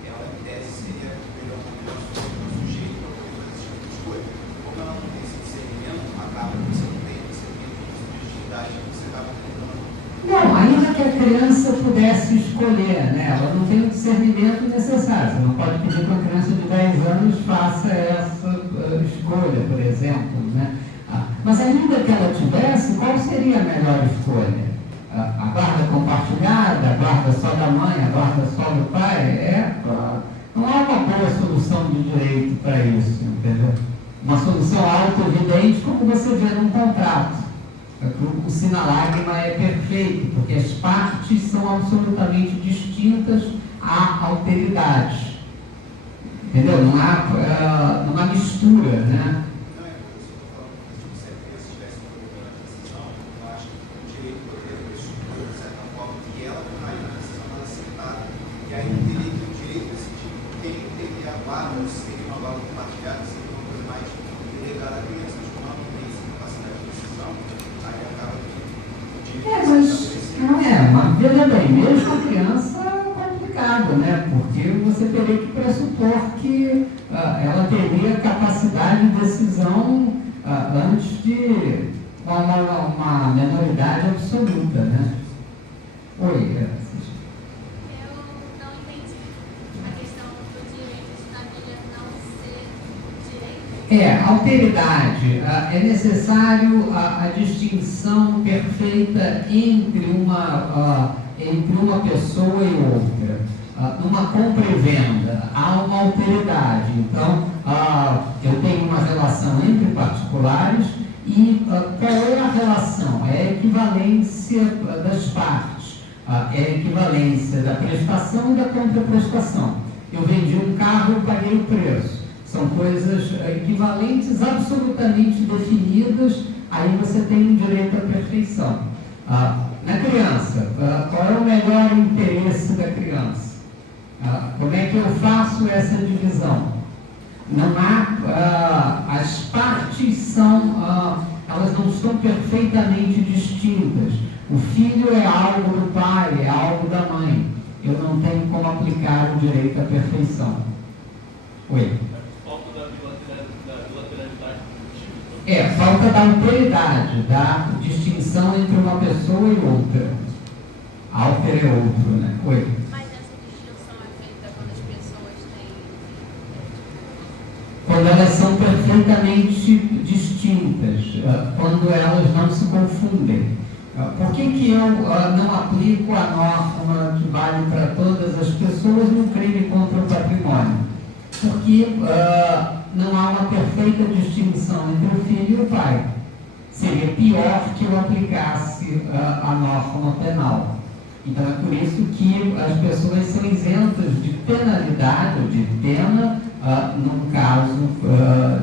ela, em tese, seria melhor um sujeito para poder fazer esse tipo de escolha. Como ela não tem esse discernimento, acaba que você não tem subjetividade que você estava tentando. Não, ainda que a criança pudesse escolher, né? Ela não tem o discernimento necessário. Você não pode pedir que uma criança de 10 anos faça essa escolha, por exemplo, né? Mas ainda que ela tivesse, qual seria a melhor escolha? A guarda compartilhada, a guarda só da mãe, a guarda só do pai? Não há uma boa solução de direito para isso, entendeu? Uma solução auto-evidente, como você vê num contrato. O sinalagma é perfeito, porque as partes são absolutamente distintas à alteridade. Entendeu? Não há mistura, né? mas veja bem, mesmo a criança é complicado, né? Porque você teria que pressupor que ela teria capacidade de decisão antes de uma menoridade absoluta, né? Oi, Eu não entendi a questão do direito de família não ser direito. Alteridade. É necessário a distinção perfeita entre uma pessoa e outra. Numa compra e venda, há uma alteridade. Então, eu tenho uma relação entre particulares e qual é a relação? É a equivalência das partes, é a equivalência da prestação e da contraprestação. Eu vendi um carro, eu paguei o preço. São coisas equivalentes, absolutamente definidas, aí você tem um direito à perfeição. Na criança, qual é o melhor interesse da criança? Como é que eu faço essa divisão? Não há, as partes elas não são perfeitamente distintas. O filho é algo do pai, é algo da mãe. Eu não tenho como aplicar o direito à perfeição. Oi? Falta da bilateralidade. Falta da alteridade, da distinção entre uma pessoa e outra. Alter é outro, né? Oi? Mas essa distinção é feita quando as pessoas têm. Quando elas são perfeitamente distintas, quando elas não se confundem. Por que eu não aplico a norma que vale para todas as pessoas num crime contra o patrimônio? Porque não há uma perfeita distinção entre o filho e o pai. Seria pior que eu aplicasse a norma penal. Então é por isso que as pessoas são isentas de penalidade ou de pena num caso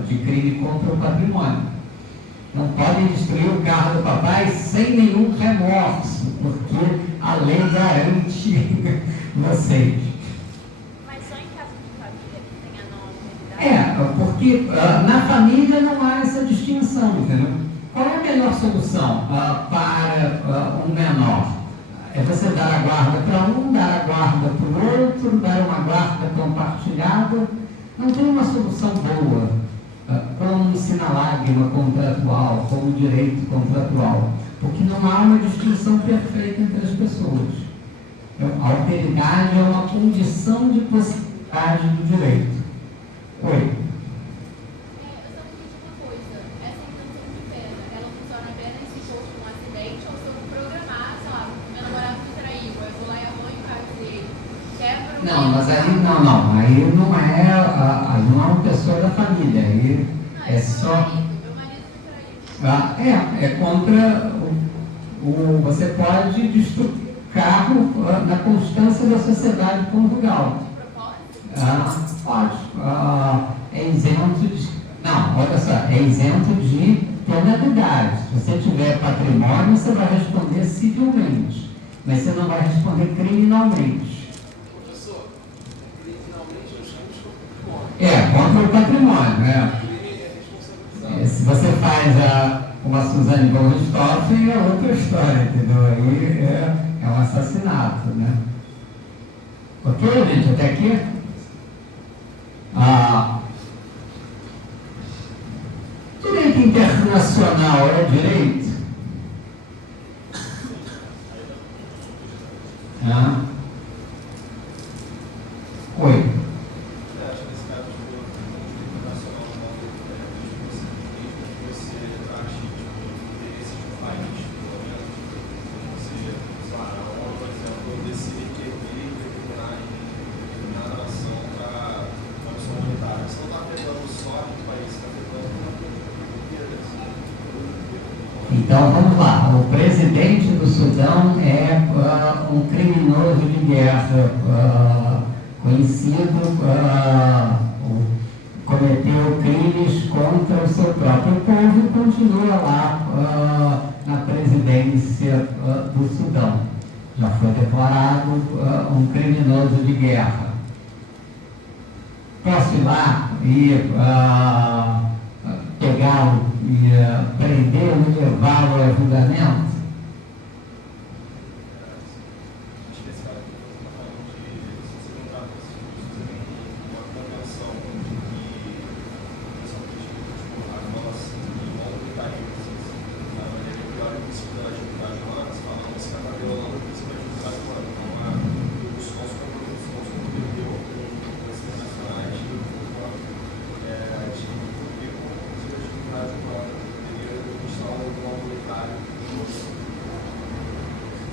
de crime contra o patrimônio. Não podem destruir o carro do papai sem nenhum remorso, porque a lei garante vocês. Mas só em caso de família que tem a não alteridade? Porque na família não há essa distinção, entendeu? Qual é a melhor solução para um menor? É você dar a guarda para um, dar a guarda para o outro, dar uma guarda compartilhada. Não tem uma solução boa, como um sinalagma contratual, como direito contratual, porque não há uma distinção perfeita entre as pessoas. A alteridade é uma condição de possibilidade do direito. Oi? Eu só me diz uma coisa, essa intenção de pena, ela funciona apenas se for um acidente ou se eu programar, sei lá, meu namorado me traiu, eu vou lá e a mãe faz ele, quebra o... Não, mas aí não é uma pessoa da família, aí é só... Meu marido me traiu. É contra você pode destruir o carro na constância da sociedade conjugal. Pode. É isento de... Não, olha só, é isento de penalidade. Se você tiver patrimônio, você vai responder civilmente, mas você não vai responder criminalmente. Professor, criminalmente nós estamos Contra o patrimônio, Se você faz uma Suzane von Richthofen, é outra história, entendeu? Aí é um assassinato, né? Ok, gente, até aqui? Direito internacional é direito? Oi. Você acha nesse caso de internacional você acha interesse de um país, pelo menos, você, por exemplo, decidir intervir e determinar determinada ação para a opção monetária? Você não está afetando só o país, você está afetando uma Então vamos lá, o presidente do Sudão é um criminoso de guerra, conhecido, cometeu crimes contra o seu próprio povo e continua lá na presidência do Sudão. Já foi declarado um criminoso de guerra. Posso ir lá e pegá-lo e prendê-lo e levá-lo a julgamento?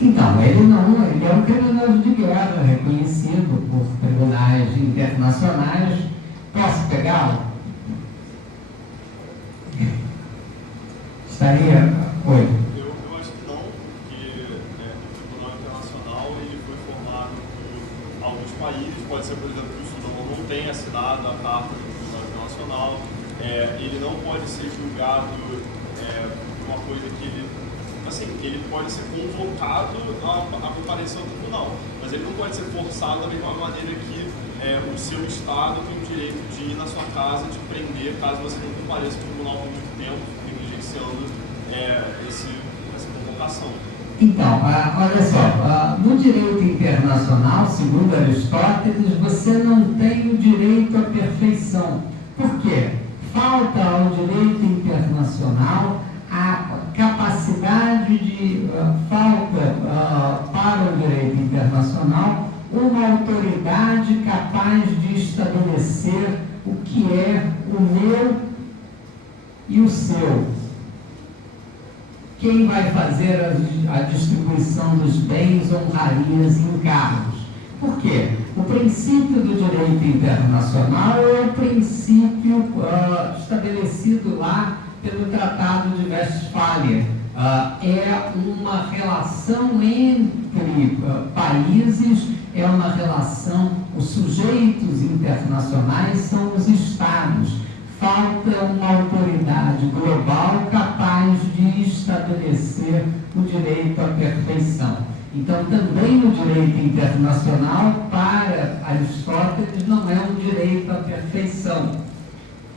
Então, ele é um criminoso de guerra reconhecido por tribunais internacionais. Posso pegá-lo? Estaria... Oi. Eu acho que não, porque o Tribunal Internacional ele foi formado por alguns países, pode ser, por exemplo, que o Sudão não tenha assinado a Carta do Tribunal Internacional, ele não pode ser julgado por uma coisa que ele... Assim, ele pode ser convocado a comparecer ao tribunal, mas ele não pode ser forçado da mesma maneira que o seu Estado tem o direito de ir na sua casa e te prender caso você não compareça ao tribunal por muito tempo, negligenciando essa convocação. Então, olha só, no direito internacional, segundo Aristóteles, você não tem o direito à perfeição. Por quê? Falta ao direito internacional a capacidade de falta para o direito internacional uma autoridade capaz de estabelecer o que é o meu e o seu. Quem vai fazer a distribuição dos bens, honrarias e encargos? Por quê? O princípio do direito internacional é o princípio estabelecido lá pelo Tratado de Westfália. É uma relação entre países, é uma relação, os sujeitos internacionais são os Estados. Falta uma autoridade global capaz de estabelecer o direito à perfeição. Então, também o direito internacional, para Aristóteles, não é um direito à perfeição.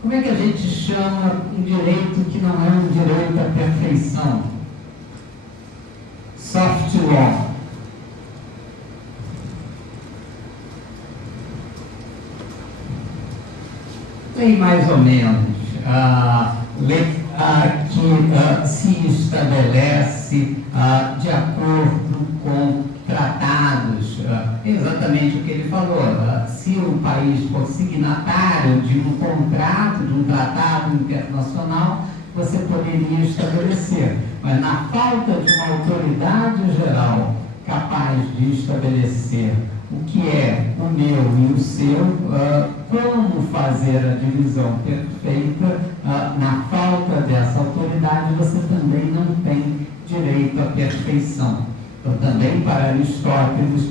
Como é que a gente chama um direito que não é um direito à perfeição? Soft law. Tem mais ou menos que se estabelece de acordo com tratados, exatamente o que ele falou. Se o país for signatário de um contrato, de um tratado internacional, você poderia estabelecer. Mas na falta de uma autoridade geral capaz de estabelecer o que é o meu e o seu, como fazer a divisão perfeita, na falta dessa autoridade, você também não tem direito à perfeição. Então, também para Aristóteles,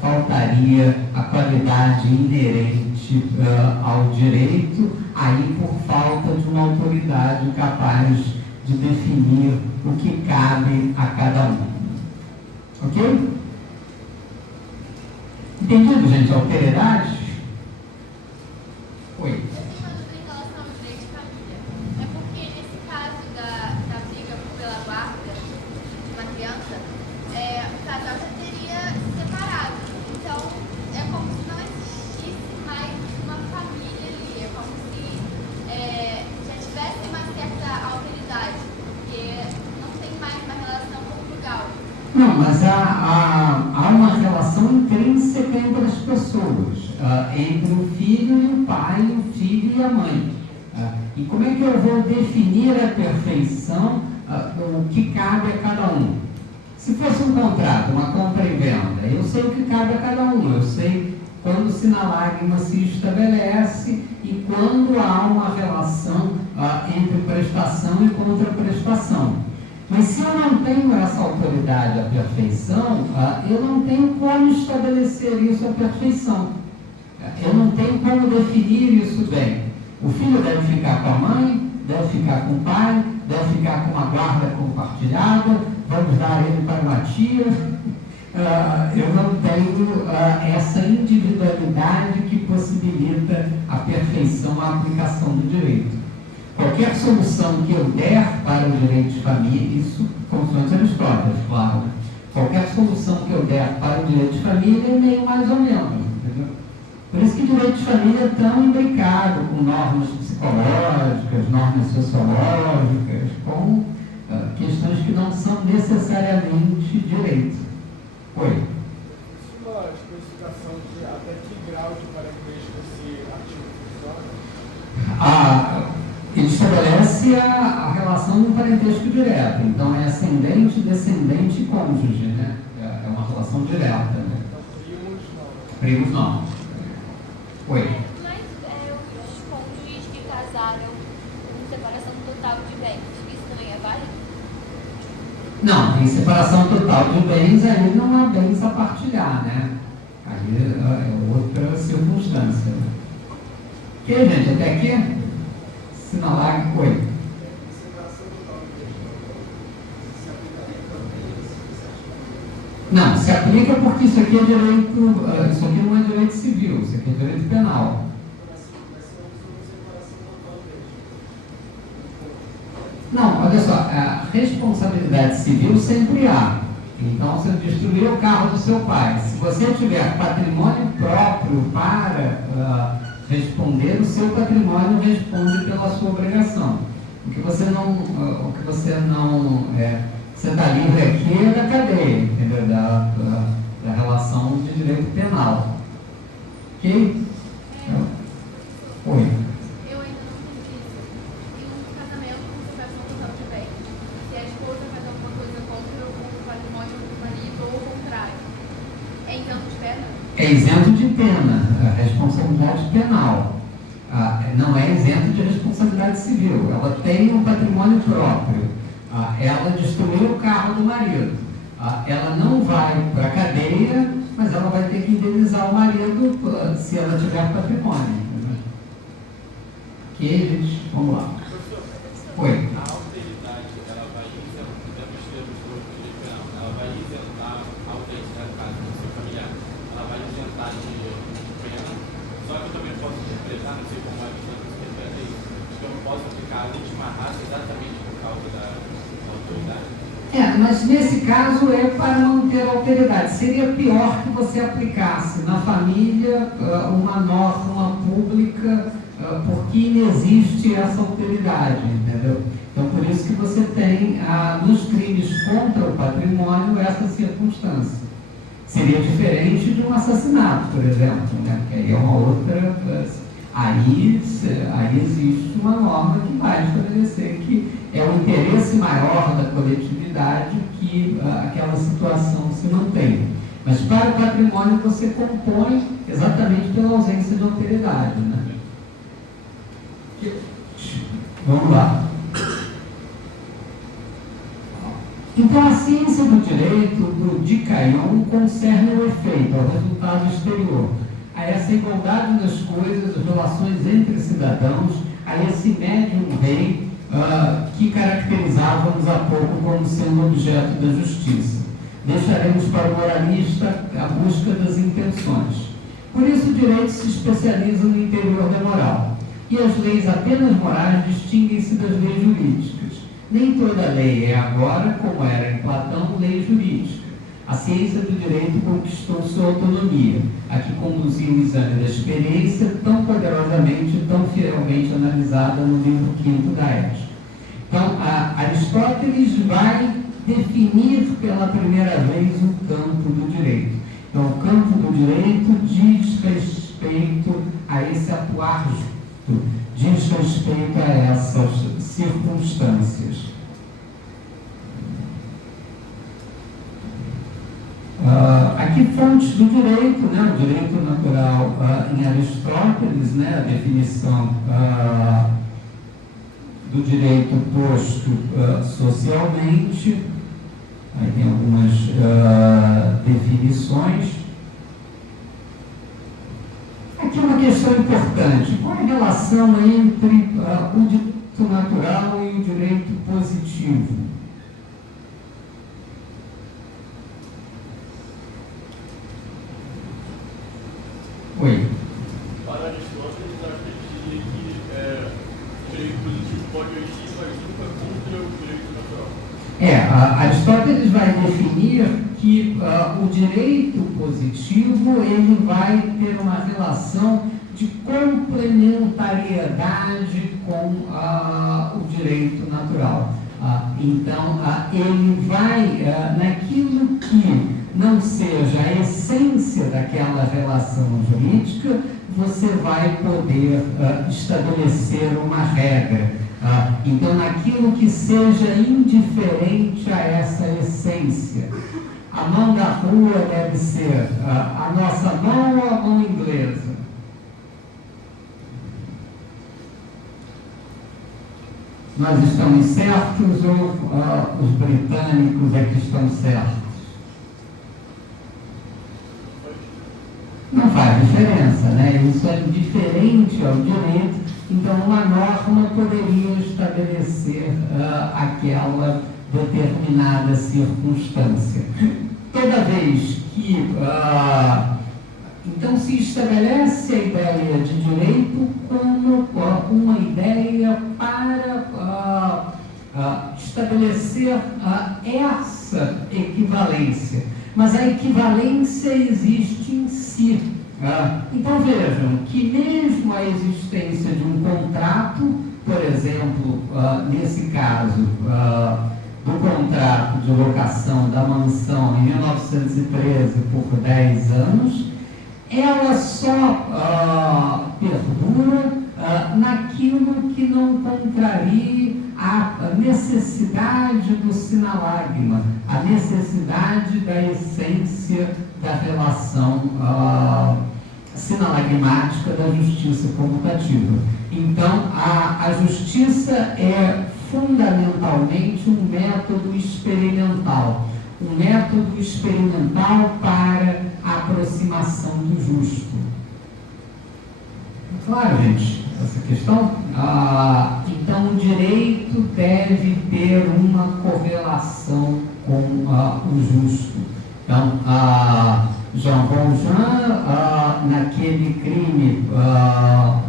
faltaria a qualidade inerente ao direito, aí por falta de uma autoridade capaz de definir o que cabe a cada um. Ok? Entendido, gente? Alteridade? Oi. Eu tenho uma dúvida em relação ao direito de família. É porque nesse caso da briga pela guarda de uma criança, o casal já teria se separado. Então, é como se não existisse mais uma família ali. É como se já tivesse uma certa alteridade, porque não tem mais uma relação conjugal. Não, mas há uma relação intrínseca entre as pessoas, entre o filho e o pai, o filho e a mãe. E como é que eu vou definir a perfeição, o que cabe a cada um? Se fosse um contrato, uma compra e venda, eu sei o que cabe a cada um, eu sei quando o sinalagma se estabelece e quando há uma relação entre prestação e contraprestação. Mas se eu não tenho essa autoridade à perfeição, eu não tenho como estabelecer isso à perfeição. Eu não tenho como definir isso bem. O filho deve ficar com a mãe, deve ficar com o pai, deve ficar com uma guarda compartilhada, vamos dar ele para uma tia. Eu não tenho essa individualidade que possibilita a perfeição, a aplicação do direito. Qualquer solução que eu der para o direito de família, isso consoante Aristóteles, claro. Qualquer solução que eu der para o direito de família é meio mais ou menos, entendeu? Por isso que o direito de família é tão imbricado com normas psicológicas, normas sociológicas, com questões que não são necessariamente direito. Oi? Existe uma especificação de até que grau de parentesco esse artigo funciona? Ele estabelece a relação do parentesco direto. Então, é ascendente, descendente e cônjuge, né? relação direta. Né? Primos não. Primos não. Oi. Mas os cônjuges que casaram com separação total de bens, isso também é válido? Não, em separação total de bens, aí não há bens a partilhar, né? Aí é outra circunstância. Né? Ok, gente, até aqui? Sinalar, oi. Não, se aplica porque isso aqui é direito, isso aqui não é direito civil, isso aqui é direito penal. Não, olha só, a responsabilidade civil sempre há. Então, você destruiu o carro do seu pai. Se você tiver patrimônio próprio para responder, o seu patrimônio responde pela sua obrigação. O que você não você está livre aqui é da cadeia, entendeu? Da relação de direito penal. Ok? Oi. Eu ainda não entendi isso. Em um casamento com separação total de bens, se a esposa faz alguma coisa contra o patrimônio do marido ou o contrário, é isento de pena? É isento de pena, a responsabilidade penal. Não é isento de responsabilidade civil. Ela tem um patrimônio próprio. Ela destruiu o carro do marido. Ela não vai para a cadeia, mas ela vai ter que indenizar o marido se ela tiver patrimônio. Ok, gente? Vamos lá. Oi. A alteridade, ela vai isentar, deve ser do direito penal, ela vai isentar a alteridade do caso do seu familiar. Ela vai isentar de pena, só que eu também posso interpretar, não sei como a visão que você interpreta isso, que eu não posso aplicar a última raça exatamente por causa da autoridade. Mas nesse caso é para manter a alteridade. Seria pior que você aplicasse na família uma norma pública porque inexiste essa alteridade, entendeu? Então, por isso que você tem, nos crimes contra o patrimônio, essa circunstância. Seria diferente de um assassinato, por exemplo, né? Porque aí é uma outra... Aí existe uma norma que vai estabelecer que é o interesse maior da coletividade que aquela situação se mantém. Mas para o patrimônio você compõe exatamente pela ausência de alteridade, né? Vamos lá. Então, a ciência do direito do Dicaion concerne o efeito, ao resultado exterior, a essa igualdade das coisas, as relações entre cidadãos, a esse médium rei que caracterizávamos há pouco como sendo objeto da justiça. Deixaremos para o moralista a busca das intenções. Por isso, o direito se especializa no interior da moral. E as leis apenas morais distinguem-se das leis jurídicas. Nem toda lei é agora, como era em Platão, lei jurídica. A ciência do direito conquistou sua autonomia, a que conduziu o exame da experiência tão poderosamente, tão fielmente analisada no livro 5º da Ética. Então, Aristóteles vai definir pela primeira vez o campo do direito. Então, o campo do direito diz respeito a esse atuar justo, diz respeito a essas circunstâncias. Aqui fontes do direito, né? O direito natural em Aristóteles, né? A definição do direito posto socialmente, aí tem algumas definições. Aqui uma questão importante, qual é a relação entre o direito natural e o direito positivo? Oi. Para Aristóteles, acredita que o direito positivo pode agir, mas nunca contra o direito natural. Aristóteles vai definir que o direito positivo ele vai ter uma relação de complementariedade com o direito natural. Então, ele vai, naquilo que não seja a essência daquela relação jurídica, você vai poder estabelecer uma regra. Então, naquilo que seja indiferente a essa essência, a mão da rua deve ser a nossa mão ou a mão inglesa? Nós estamos certos ou os britânicos é que estão certos? Não faz diferença, né? Isso é diferente ao direito, então uma norma poderia estabelecer aquela determinada circunstância. Toda vez que então se estabelece a ideia de direito como uma ideia para estabelecer essa equivalência. Mas a equivalência existe em si. Então vejam que mesmo a existência de um contrato, por exemplo, nesse caso do contrato de locação da mansão em 1913 por 10 anos, ela só perdura naquilo que não contrarie a necessidade do sinalagma, a necessidade da essência da relação sinalagmática da justiça comutativa. Então, a justiça é fundamentalmente um método experimental para a aproximação do justo. Claro, gente, essa questão? Então, o direito deve ter uma correlação com o justo. Então, Jean Valjean, naquele crime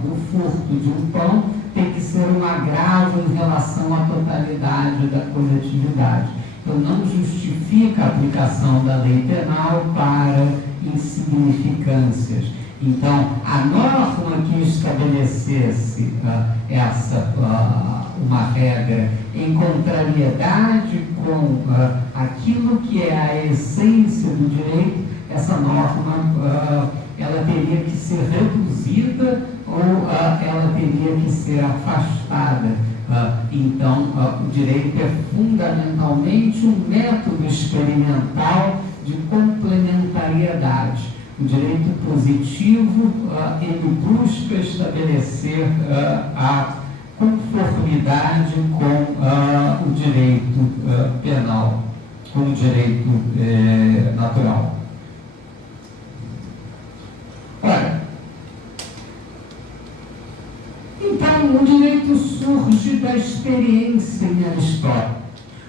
do furto de um pão, tem que ser um agravo em relação à totalidade da coletividade. Então, não justifica a aplicação da lei penal para insignificâncias. Então, a norma que estabelecesse uma regra em contrariedade com aquilo que é a essência do direito, essa norma ela teria que ser reduzida ou ela teria que ser afastada. Então, o direito é fundamentalmente um método experimental de complementariedade. O direito positivo, ele busca estabelecer a conformidade com o direito penal, com o direito natural. Ora, então, o direito surge da experiência em Aristóteles.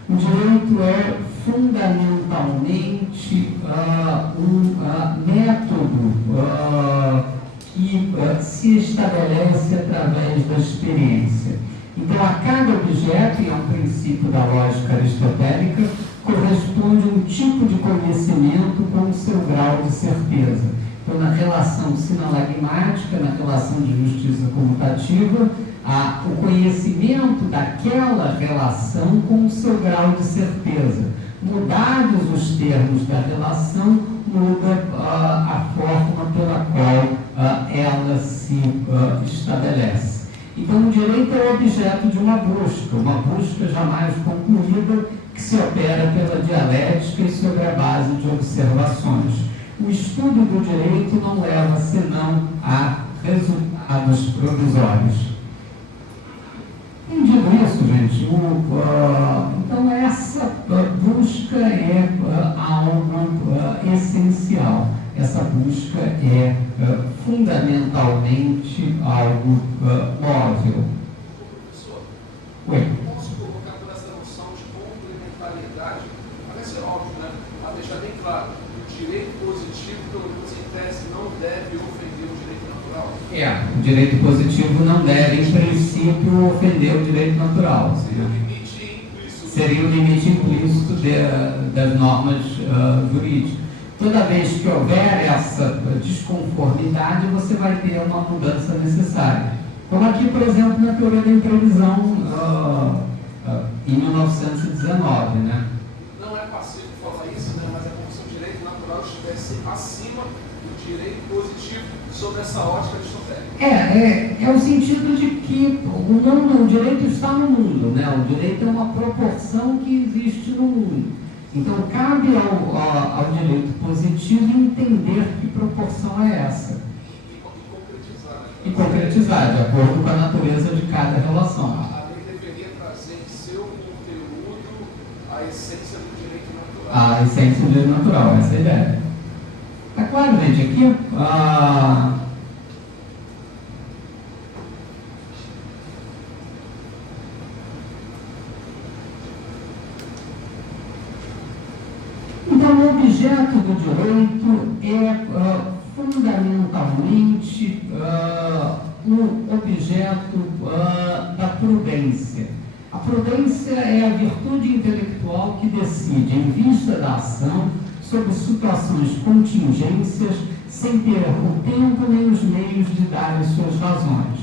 O direito é fundamentalmente um método que se estabelece através da experiência. Então, a cada objeto, e é um princípio da lógica aristotélica, corresponde um tipo de conhecimento com o seu grau de certeza. Então, na relação sinalagmática, na relação de justiça comutativa, o conhecimento daquela relação com o seu grau de certeza. Mudados os termos da relação, muda a forma pela qual ela se estabelece. Então, o direito é objeto de uma busca jamais concluída, que se opera pela dialética e sobre a base de observações. O estudo do direito não leva senão a resultados provisórios. Entendido isso, gente? Então, essa busca é algo essencial. Essa busca é fundamentalmente algo móvel. Professor, Oi. vamos colocar por essa noção de complementariedade. Parece óbvio, né? A deixar bem claro, o direito positivo, pelo menos em tese, não deve ofender o direito natural. O direito positivo não deve, em princípio, ofender o direito natural. Seria o limite implícito. Seria o limite implícito das normas jurídicas. Toda vez que houver essa desconformidade, você vai ter uma mudança necessária. Como aqui, por exemplo, na teoria da imprevisão, em 1919, né? Não é passivo falar isso, né? Mas é como se o direito natural estivesse acima do direito positivo sobre essa ótica aristotélica. É o sentido de que o direito está no mundo, né? O direito é uma proporção que existe no mundo. Então, cabe ao direito positivo entender que proporção é essa. E concretizar, de acordo com a natureza de cada relação. A lei deveria trazer em seu conteúdo a essência do direito natural. A essência do direito natural, essa é a ideia. Tá claro, gente? Aqui, então, o objeto do direito é fundamentalmente o objeto da prudência. A prudência é a virtude intelectual que decide, em vista da ação, sobre situações contingências, sem ter o tempo nem os meios de dar as suas razões.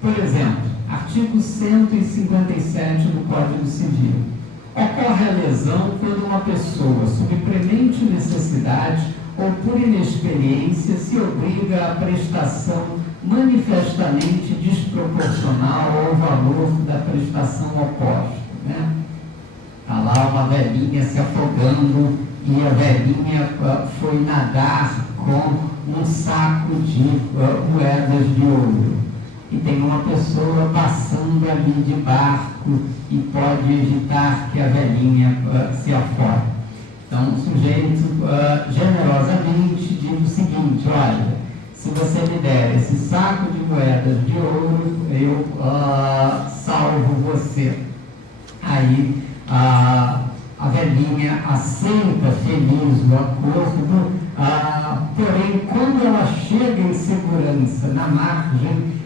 Por exemplo, artigo 157 do Código Civil. Ocorre a lesão quando uma pessoa, sob premente necessidade ou por inexperiência, se obriga à prestação manifestamente desproporcional ao valor da prestação oposta. Né? Está lá uma velhinha se afogando e a velhinha foi nadar com um saco de moedas de ouro. E tem uma pessoa passando ali de barco e pode evitar que a velhinha se afogue. Então, o sujeito generosamente diz o seguinte: olha, se você me der esse saco de moedas de ouro, eu salvo você. Aí a velhinha aceita feliz o acordo, porém, quando ela chega em segurança na margem,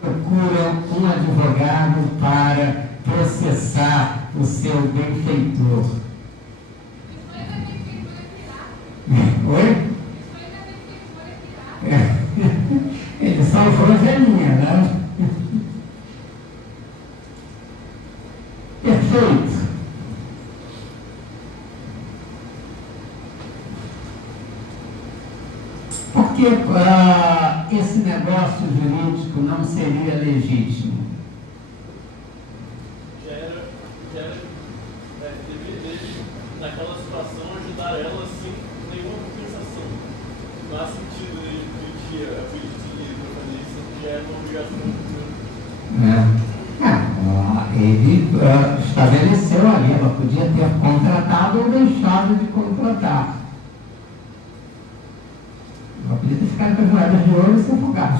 procura um advogado para processar o seu benfeitor. Oi? Ele salvou a velhinha, né? Perfeito. Por que esse negócio jurídico não seria legítimo? Deveria, naquela situação, ajudar ela sem nenhuma compensação. Não há sentido de pedir a polícia para fazer isso, porque é uma obrigação do Ele estabeleceu ali, ela podia ter contratado ou deixado de contratar. Ela podia ter ficado com as moedas de ouro e se afogado.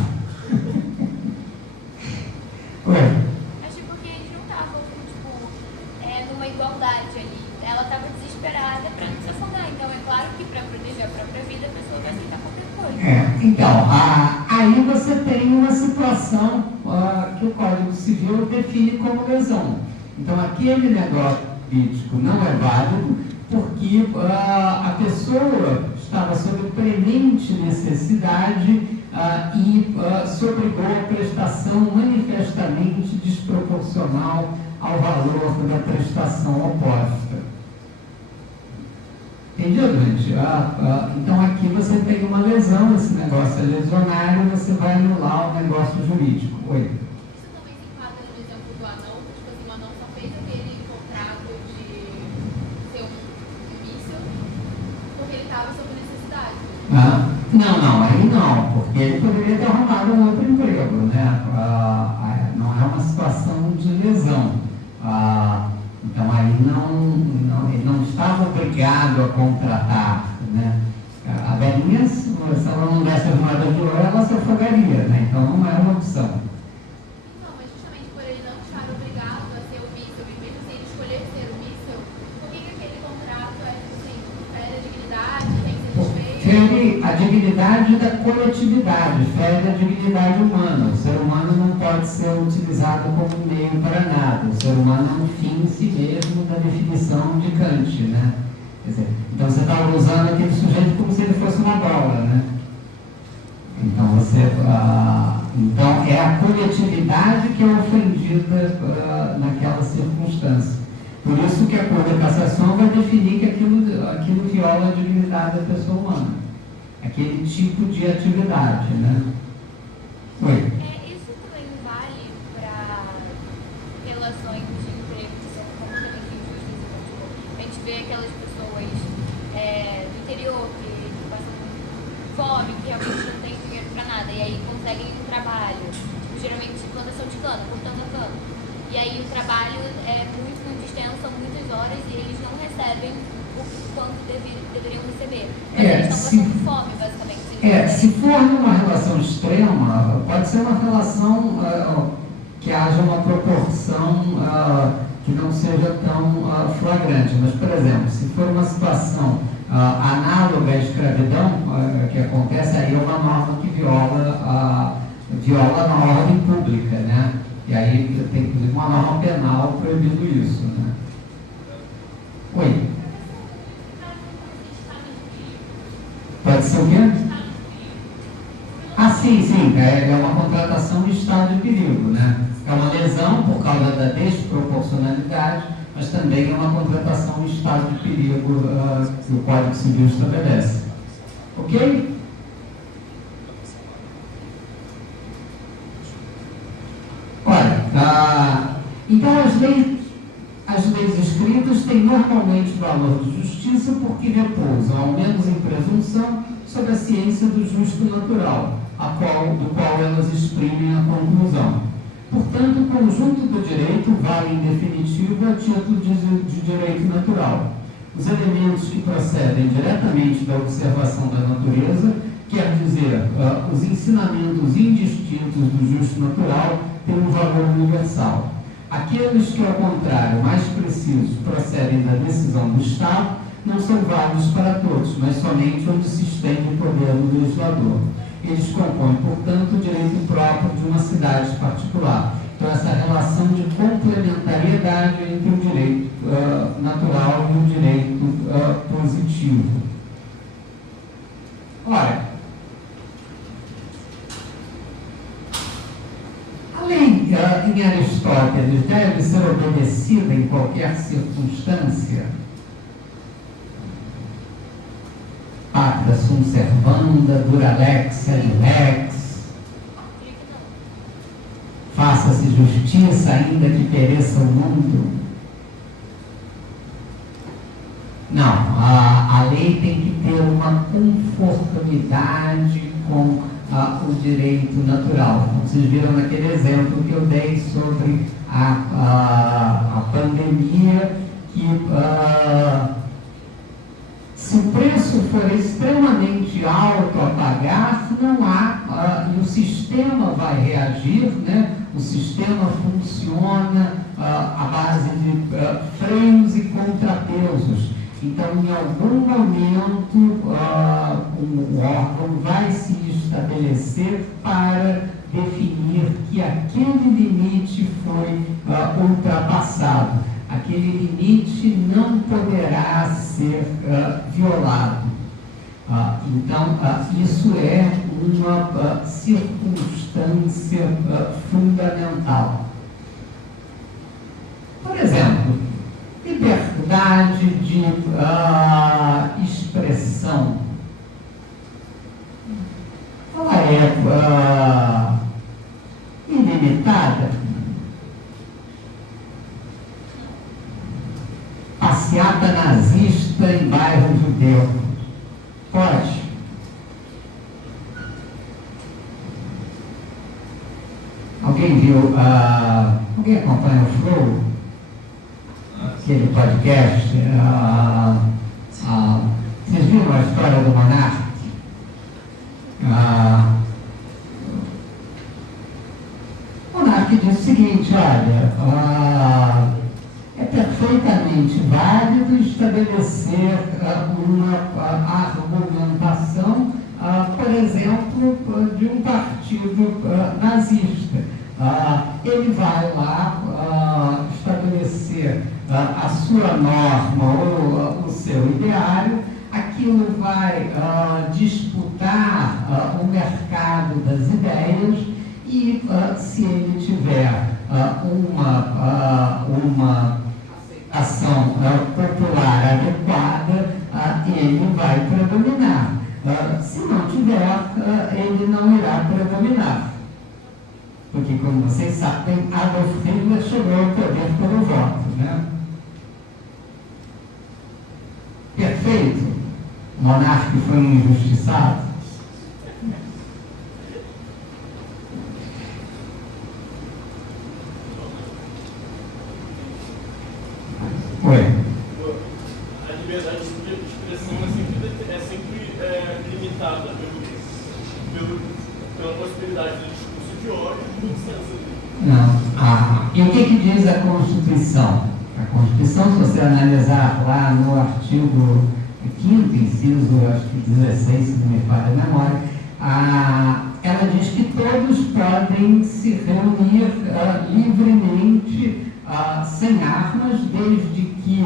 Oi? Acho porque eles não estavam, numa igualdade ali. Ela estava desesperada para não se afogar. Então, é claro que para proteger a própria vida, a pessoa vai aceitar qualquer coisa. Então, aí você tem uma situação que o Código Civil define como lesão. Então, aquele negócio político não é válido porque a pessoa estava sob premente necessidade e se obrigou a prestação manifestamente desproporcional ao valor da prestação oposta. Entendido, gente? Então aqui você tem uma lesão, esse negócio é lesionário, você vai anular o negócio jurídico. Oi? Isso também se enquadra no exemplo do anão, tipo assim, o anão só fez aquele contrato de ser um míssil porque ele estava sob necessidade. Não, aí não, porque ele poderia ter arrumado um outro emprego, né? Não é uma situação de lesão. Então aí ele não estava obrigado a contratar, né? A velhinha, se ela não desse as moedas de ouro, ela se afogaria, né? Então não é uma opção. Não, mas justamente por ele não estar obrigado a ser o míssil, e mesmo se ele escolher ser o míssil, por que aquele contrato é assim, fere a dignidade, tem que ser desfeito? Fere a dignidade da coletividade, fere a dignidade humana. O ser humano não pode ser utilizado como meio para nada. O ser humano é um fim em si mesmo da definição de Kant, né? Quer dizer, então você está usando aquele sujeito como se ele fosse uma bola, né? Então então é a coletividade que é ofendida naquela circunstância. Por isso que a Corte de Cassação vai definir que aquilo viola a dignidade da pessoa humana. Aquele tipo de atividade, né? Oi? Isso também vale para relações de emprego, que são como também tem justiça. A gente vê aquelas pessoas do interior que passam fome, que realmente não tem dinheiro para nada, e aí conseguem um trabalho, geralmente plantação de cana, cortando a cana. E aí o trabalho é muito extenso, são muitas horas e eles não recebem o quanto deveriam receber. Mas eles estão passando fome, basicamente. Se for numa relação extrema, pode ser uma relação que haja uma proporção que não seja tão flagrante. Mas, por exemplo, se for uma situação análoga à escravidão, que acontece, aí é uma norma que viola a ordem pública, né? E aí tem inclusive uma norma penal proibindo isso, né? Oi? Pode ser o quê? Sim. É uma contratação de estado de perigo, né? É uma lesão por causa da desproporcionalidade, mas também é uma contratação em estado de perigo que o Código Civil estabelece. Ok? Olha, então as leis escritas têm normalmente valor de justiça porque repousam, ao menos em presunção, sobre a ciência do justo natural, do qual elas exprimem a conclusão. Portanto, o conjunto do direito vale em definitivo a título de direito natural. Os elementos que procedem diretamente da observação da natureza, quer dizer, os ensinamentos indistintos do justo natural, têm um valor universal. Aqueles que, ao contrário, mais precisos, procedem da decisão do Estado, não são válidos para todos, mas somente onde se estende o poder do legislador. Eles compõem, portanto, o direito próprio de uma cidade particular. Então, essa relação de complementariedade entre o direito natural e o direito positivo. Ora, a lei em Aristóteles deve ser obedecida em qualquer circunstância. Pacta sunt servanda, dura lex, ad lex. Faça-se justiça, ainda que pereça o mundo. Não, a lei tem que ter uma conformidade com o direito natural. Então, vocês viram naquele exemplo que eu dei sobre a pandemia, que se o preço for extremamente alto a pagar, não há, e o sistema vai reagir, né? O sistema funciona à base de freios e contrapesos. Então, em algum momento, o órgão vai se estabelecer para definir que aquele limite foi ultrapassado. Aquele limite não poderá ser violado. Então, isso é uma circunstância fundamental. Por exemplo, liberdade de expressão. Ela é ilimitada. Passeata nazista em bairro judeu. Pode. Alguém viu? Alguém acompanha o Flow? Aquele podcast? Vocês viram a história do Monark? O Monark diz o seguinte: olha, é perfeitamente válido estabelecer uma argumentação, por exemplo, de um partido nazista. Ele vai lá estabelecer a sua norma ou o seu ideário, aquilo vai disputar o mercado das ideias e, se ele tiver uma ação popular adequada, ele vai predominar. Se não tiver, ele não irá predominar. Porque, como vocês sabem, Adolf Hitler chegou ao poder pelo voto, né? feito? O monarca que foi um injustiçado? Oi. A liberdade de expressão é sempre limitada pela possibilidade do discurso de ódio e do consenso. Não. E o que diz a Constituição? A Constituição, se você analisar lá no artigo 5º, inciso, acho que 16, se não me falha a memória, ela diz que todos podem se reunir livremente sem armas, desde que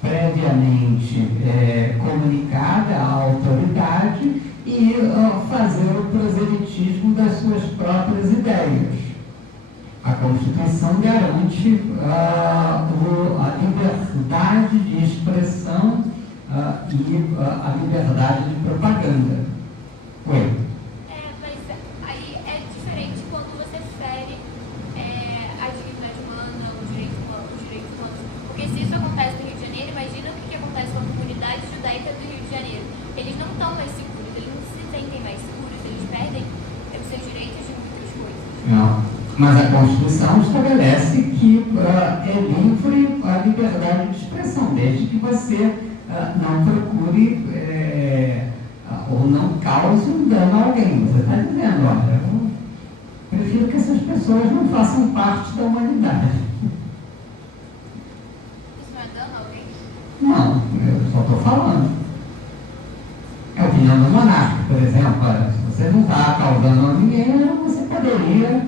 previamente comunicada à autoridade e fazer o proselitismo das suas próprias ideias. A Constituição garante a liberdade de expressão e a liberdade de propaganda. Oi. Mas aí é diferente quando você fere a dignidade humana, os direitos humanos. Porque se isso acontece no Rio de Janeiro, imagina o que acontece com a comunidade judaica do Rio de Janeiro. Eles não estão mais seguros, eles não se sentem mais seguros, eles perdem os seus direitos de muitas coisas. Não. Mas a Constituição estabelece que é livre a liberdade de expressão, desde que você não procure ou não cause um dano a alguém. Você está dizendo, olha, eu prefiro que essas pessoas não façam parte da humanidade. Isso não é dano a alguém? Não, eu só estou falando. É a opinião do monarca, por exemplo. Olha, se você não está causando a ninguém, você poderia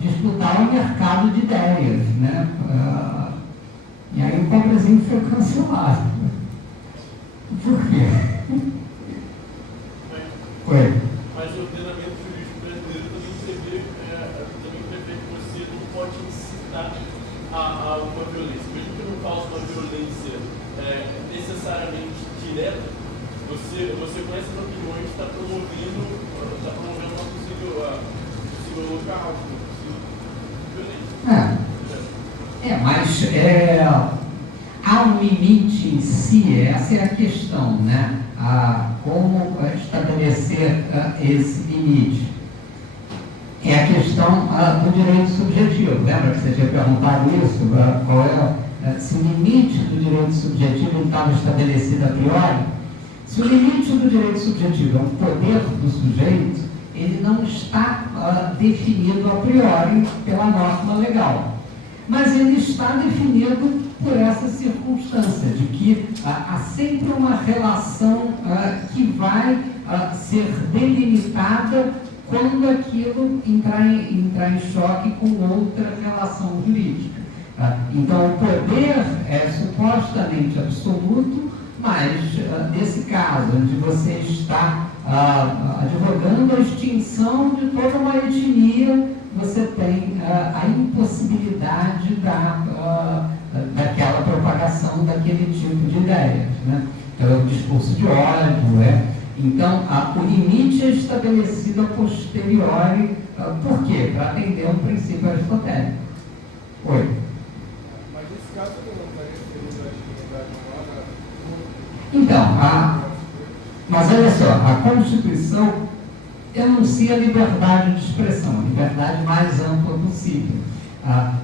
disputar o mercado de ideias, né? E aí o pobrezinho foi cancelado. Por quê? Oi. Mas o ordenamento jurídico brasileiro também prevê que você não pode incitar a uma violência. Mesmo que não cause uma violência necessariamente direta, você com essas opiniões está promovendo uma possível local, violência. Mas há um limite em si, essa é a questão, né? Como estabelecer esse limite? É a questão do direito subjetivo. Lembra que você tinha perguntado isso? Qual se o limite do direito subjetivo estava estabelecido a priori? Se o limite do direito subjetivo é um poder do sujeito, ele não está definido a priori pela norma legal. Mas ele está definido por essa circunstância de que há sempre uma relação que vai ser delimitada quando aquilo entrar em choque com outra relação jurídica. Então, o poder é supostamente absoluto, mas nesse caso, onde você está advogando a extinção de toda uma etnia, você tem a impossibilidade daquela propagação daquele tipo de ideias, né? Então, o discurso de ódio, Então, o limite é estabelecido a posteriori. Por quê? Para atender a um princípio aristotélico. Oi. Mas nesse caso eu não estaria referido à dignidade humana? Então, mas olha só, a Constituição enuncia a liberdade de expressão, a liberdade mais ampla possível.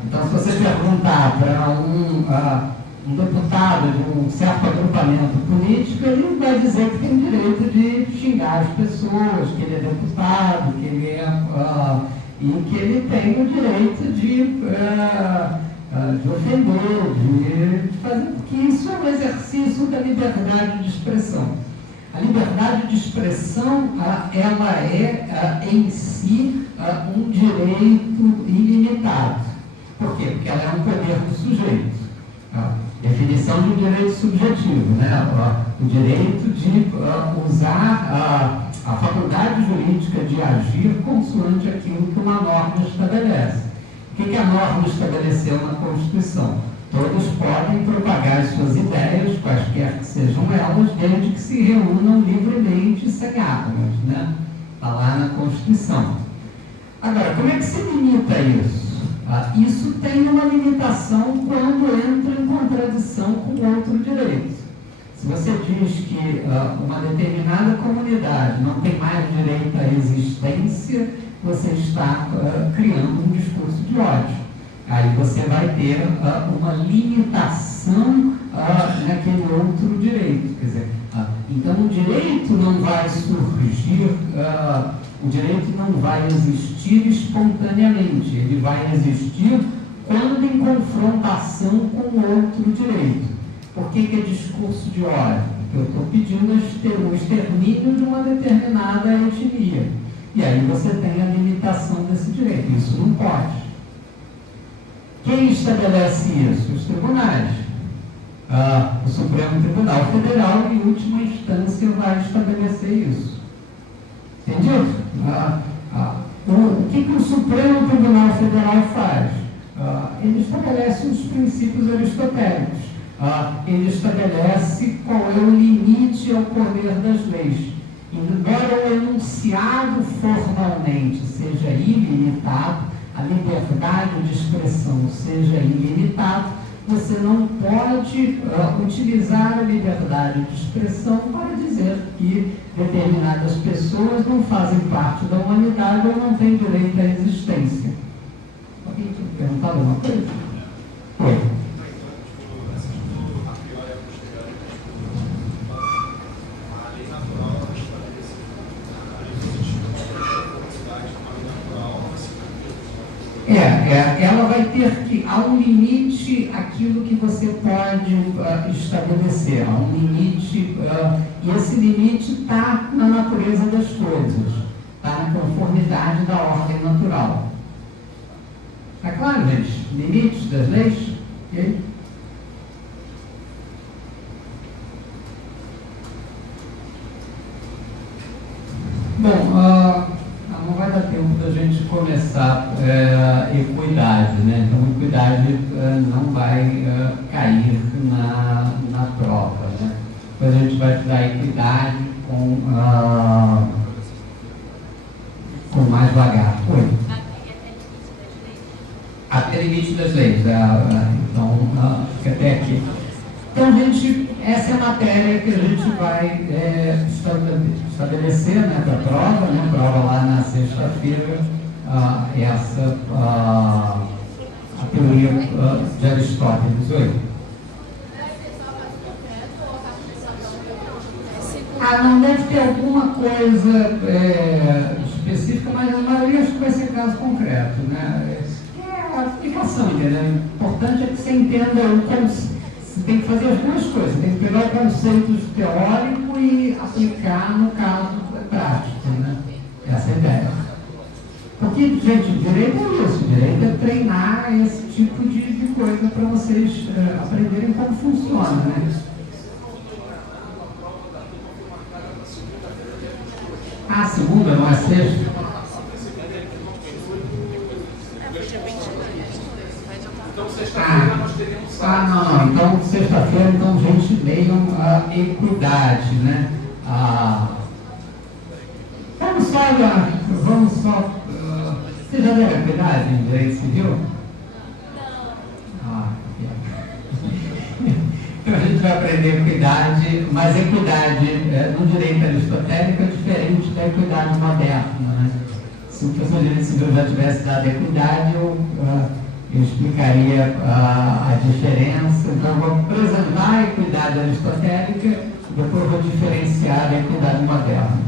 Então, se você perguntar para um deputado de um certo agrupamento político, ele vai dizer que tem direito de xingar as pessoas, que ele é deputado, que ele e que ele tem o direito de ofender, de fazer, porque isso é um exercício da liberdade de expressão. A liberdade de expressão, ela é em si um direito ilimitado. Por quê? Porque ela é um poder do sujeito. Definição de um direito subjetivo, né? O direito de usar a faculdade jurídica de agir consoante aquilo que uma norma estabelece. O que a norma estabeleceu na Constituição? Todos podem propagar as suas ideias, quaisquer que sejam elas, desde que se reúnam livremente sem armas, né? Está lá na Constituição. Agora, como é que se limita isso? Isso tem uma limitação quando entra em contradição com outro direito. Se você diz que uma determinada comunidade não tem mais direito à existência, você está criando um discurso de ódio. Aí você vai ter uma limitação naquele outro direito. Quer dizer, então o direito não vai surgir, o direito não vai existir espontaneamente, ele vai existir quando em confrontação com outro direito. Por que é discurso de ódio? Porque eu estou pedindo o extermínio de uma determinada etnia. E aí você tem a limitação desse direito. Isso não pode. Quem estabelece isso? Os tribunais. O Supremo Tribunal Federal, em última instância, vai estabelecer isso. Entendido? O que o Supremo Tribunal Federal faz? Ele estabelece os princípios aristotélicos. Ele estabelece qual é o limite ao poder das leis. Embora o enunciado formalmente seja ilimitado, a liberdade de expressão seja ilimitada, você não pode utilizar a liberdade de expressão para dizer que determinadas pessoas não fazem parte da humanidade ou não têm direito à existência. Alguém tinha perguntado alguma coisa? Oi. Ela vai ter que, há um limite aquilo que você pode estabelecer, há um limite, e esse limite está na natureza das coisas, está na conformidade da ordem natural. Está claro, gente? Limites das leis? E aí? Bom, não vai dar tempo da gente começar equidade, né? Então, equidade não vai cair na prova, né? Depois a gente vai estudar equidade com mais vagar. Oi? Até limite das leis. Então, fica até aqui. Então, essa é a matéria que a gente vai estabelecer, né, para a prova, né, prova lá na sexta-feira, a teoria de Aristóteles. Oi? Não deve ter alguma coisa específica, mas a maioria acho que vai ser caso concreto, né? É a aplicação, entendeu? O importante é que você entenda o conceito. Você tem que fazer as duas coisas, você tem que pegar o conceito teórico e aplicar no caso prático, né? Essa é a ideia. Porque, gente, direito é isso, direito é treinar esse tipo de coisa para vocês aprenderem como funciona, né? Segunda, não é sexta? Então, sexta-feira nós teremos... não. Então, sexta-feira, então, gente, leiam a equidade, né? Vamos só... Você já leu a equidade em direito civil? Não. Então, a gente vai aprender equidade, mas equidade no direito aristotélico é diferente da equidade moderna, né? Se o professor de direito civil já tivesse dado equidade, eu explicaria a diferença. Então, eu vou apresentar a equidade aristotélica e depois vou diferenciar a equidade moderna.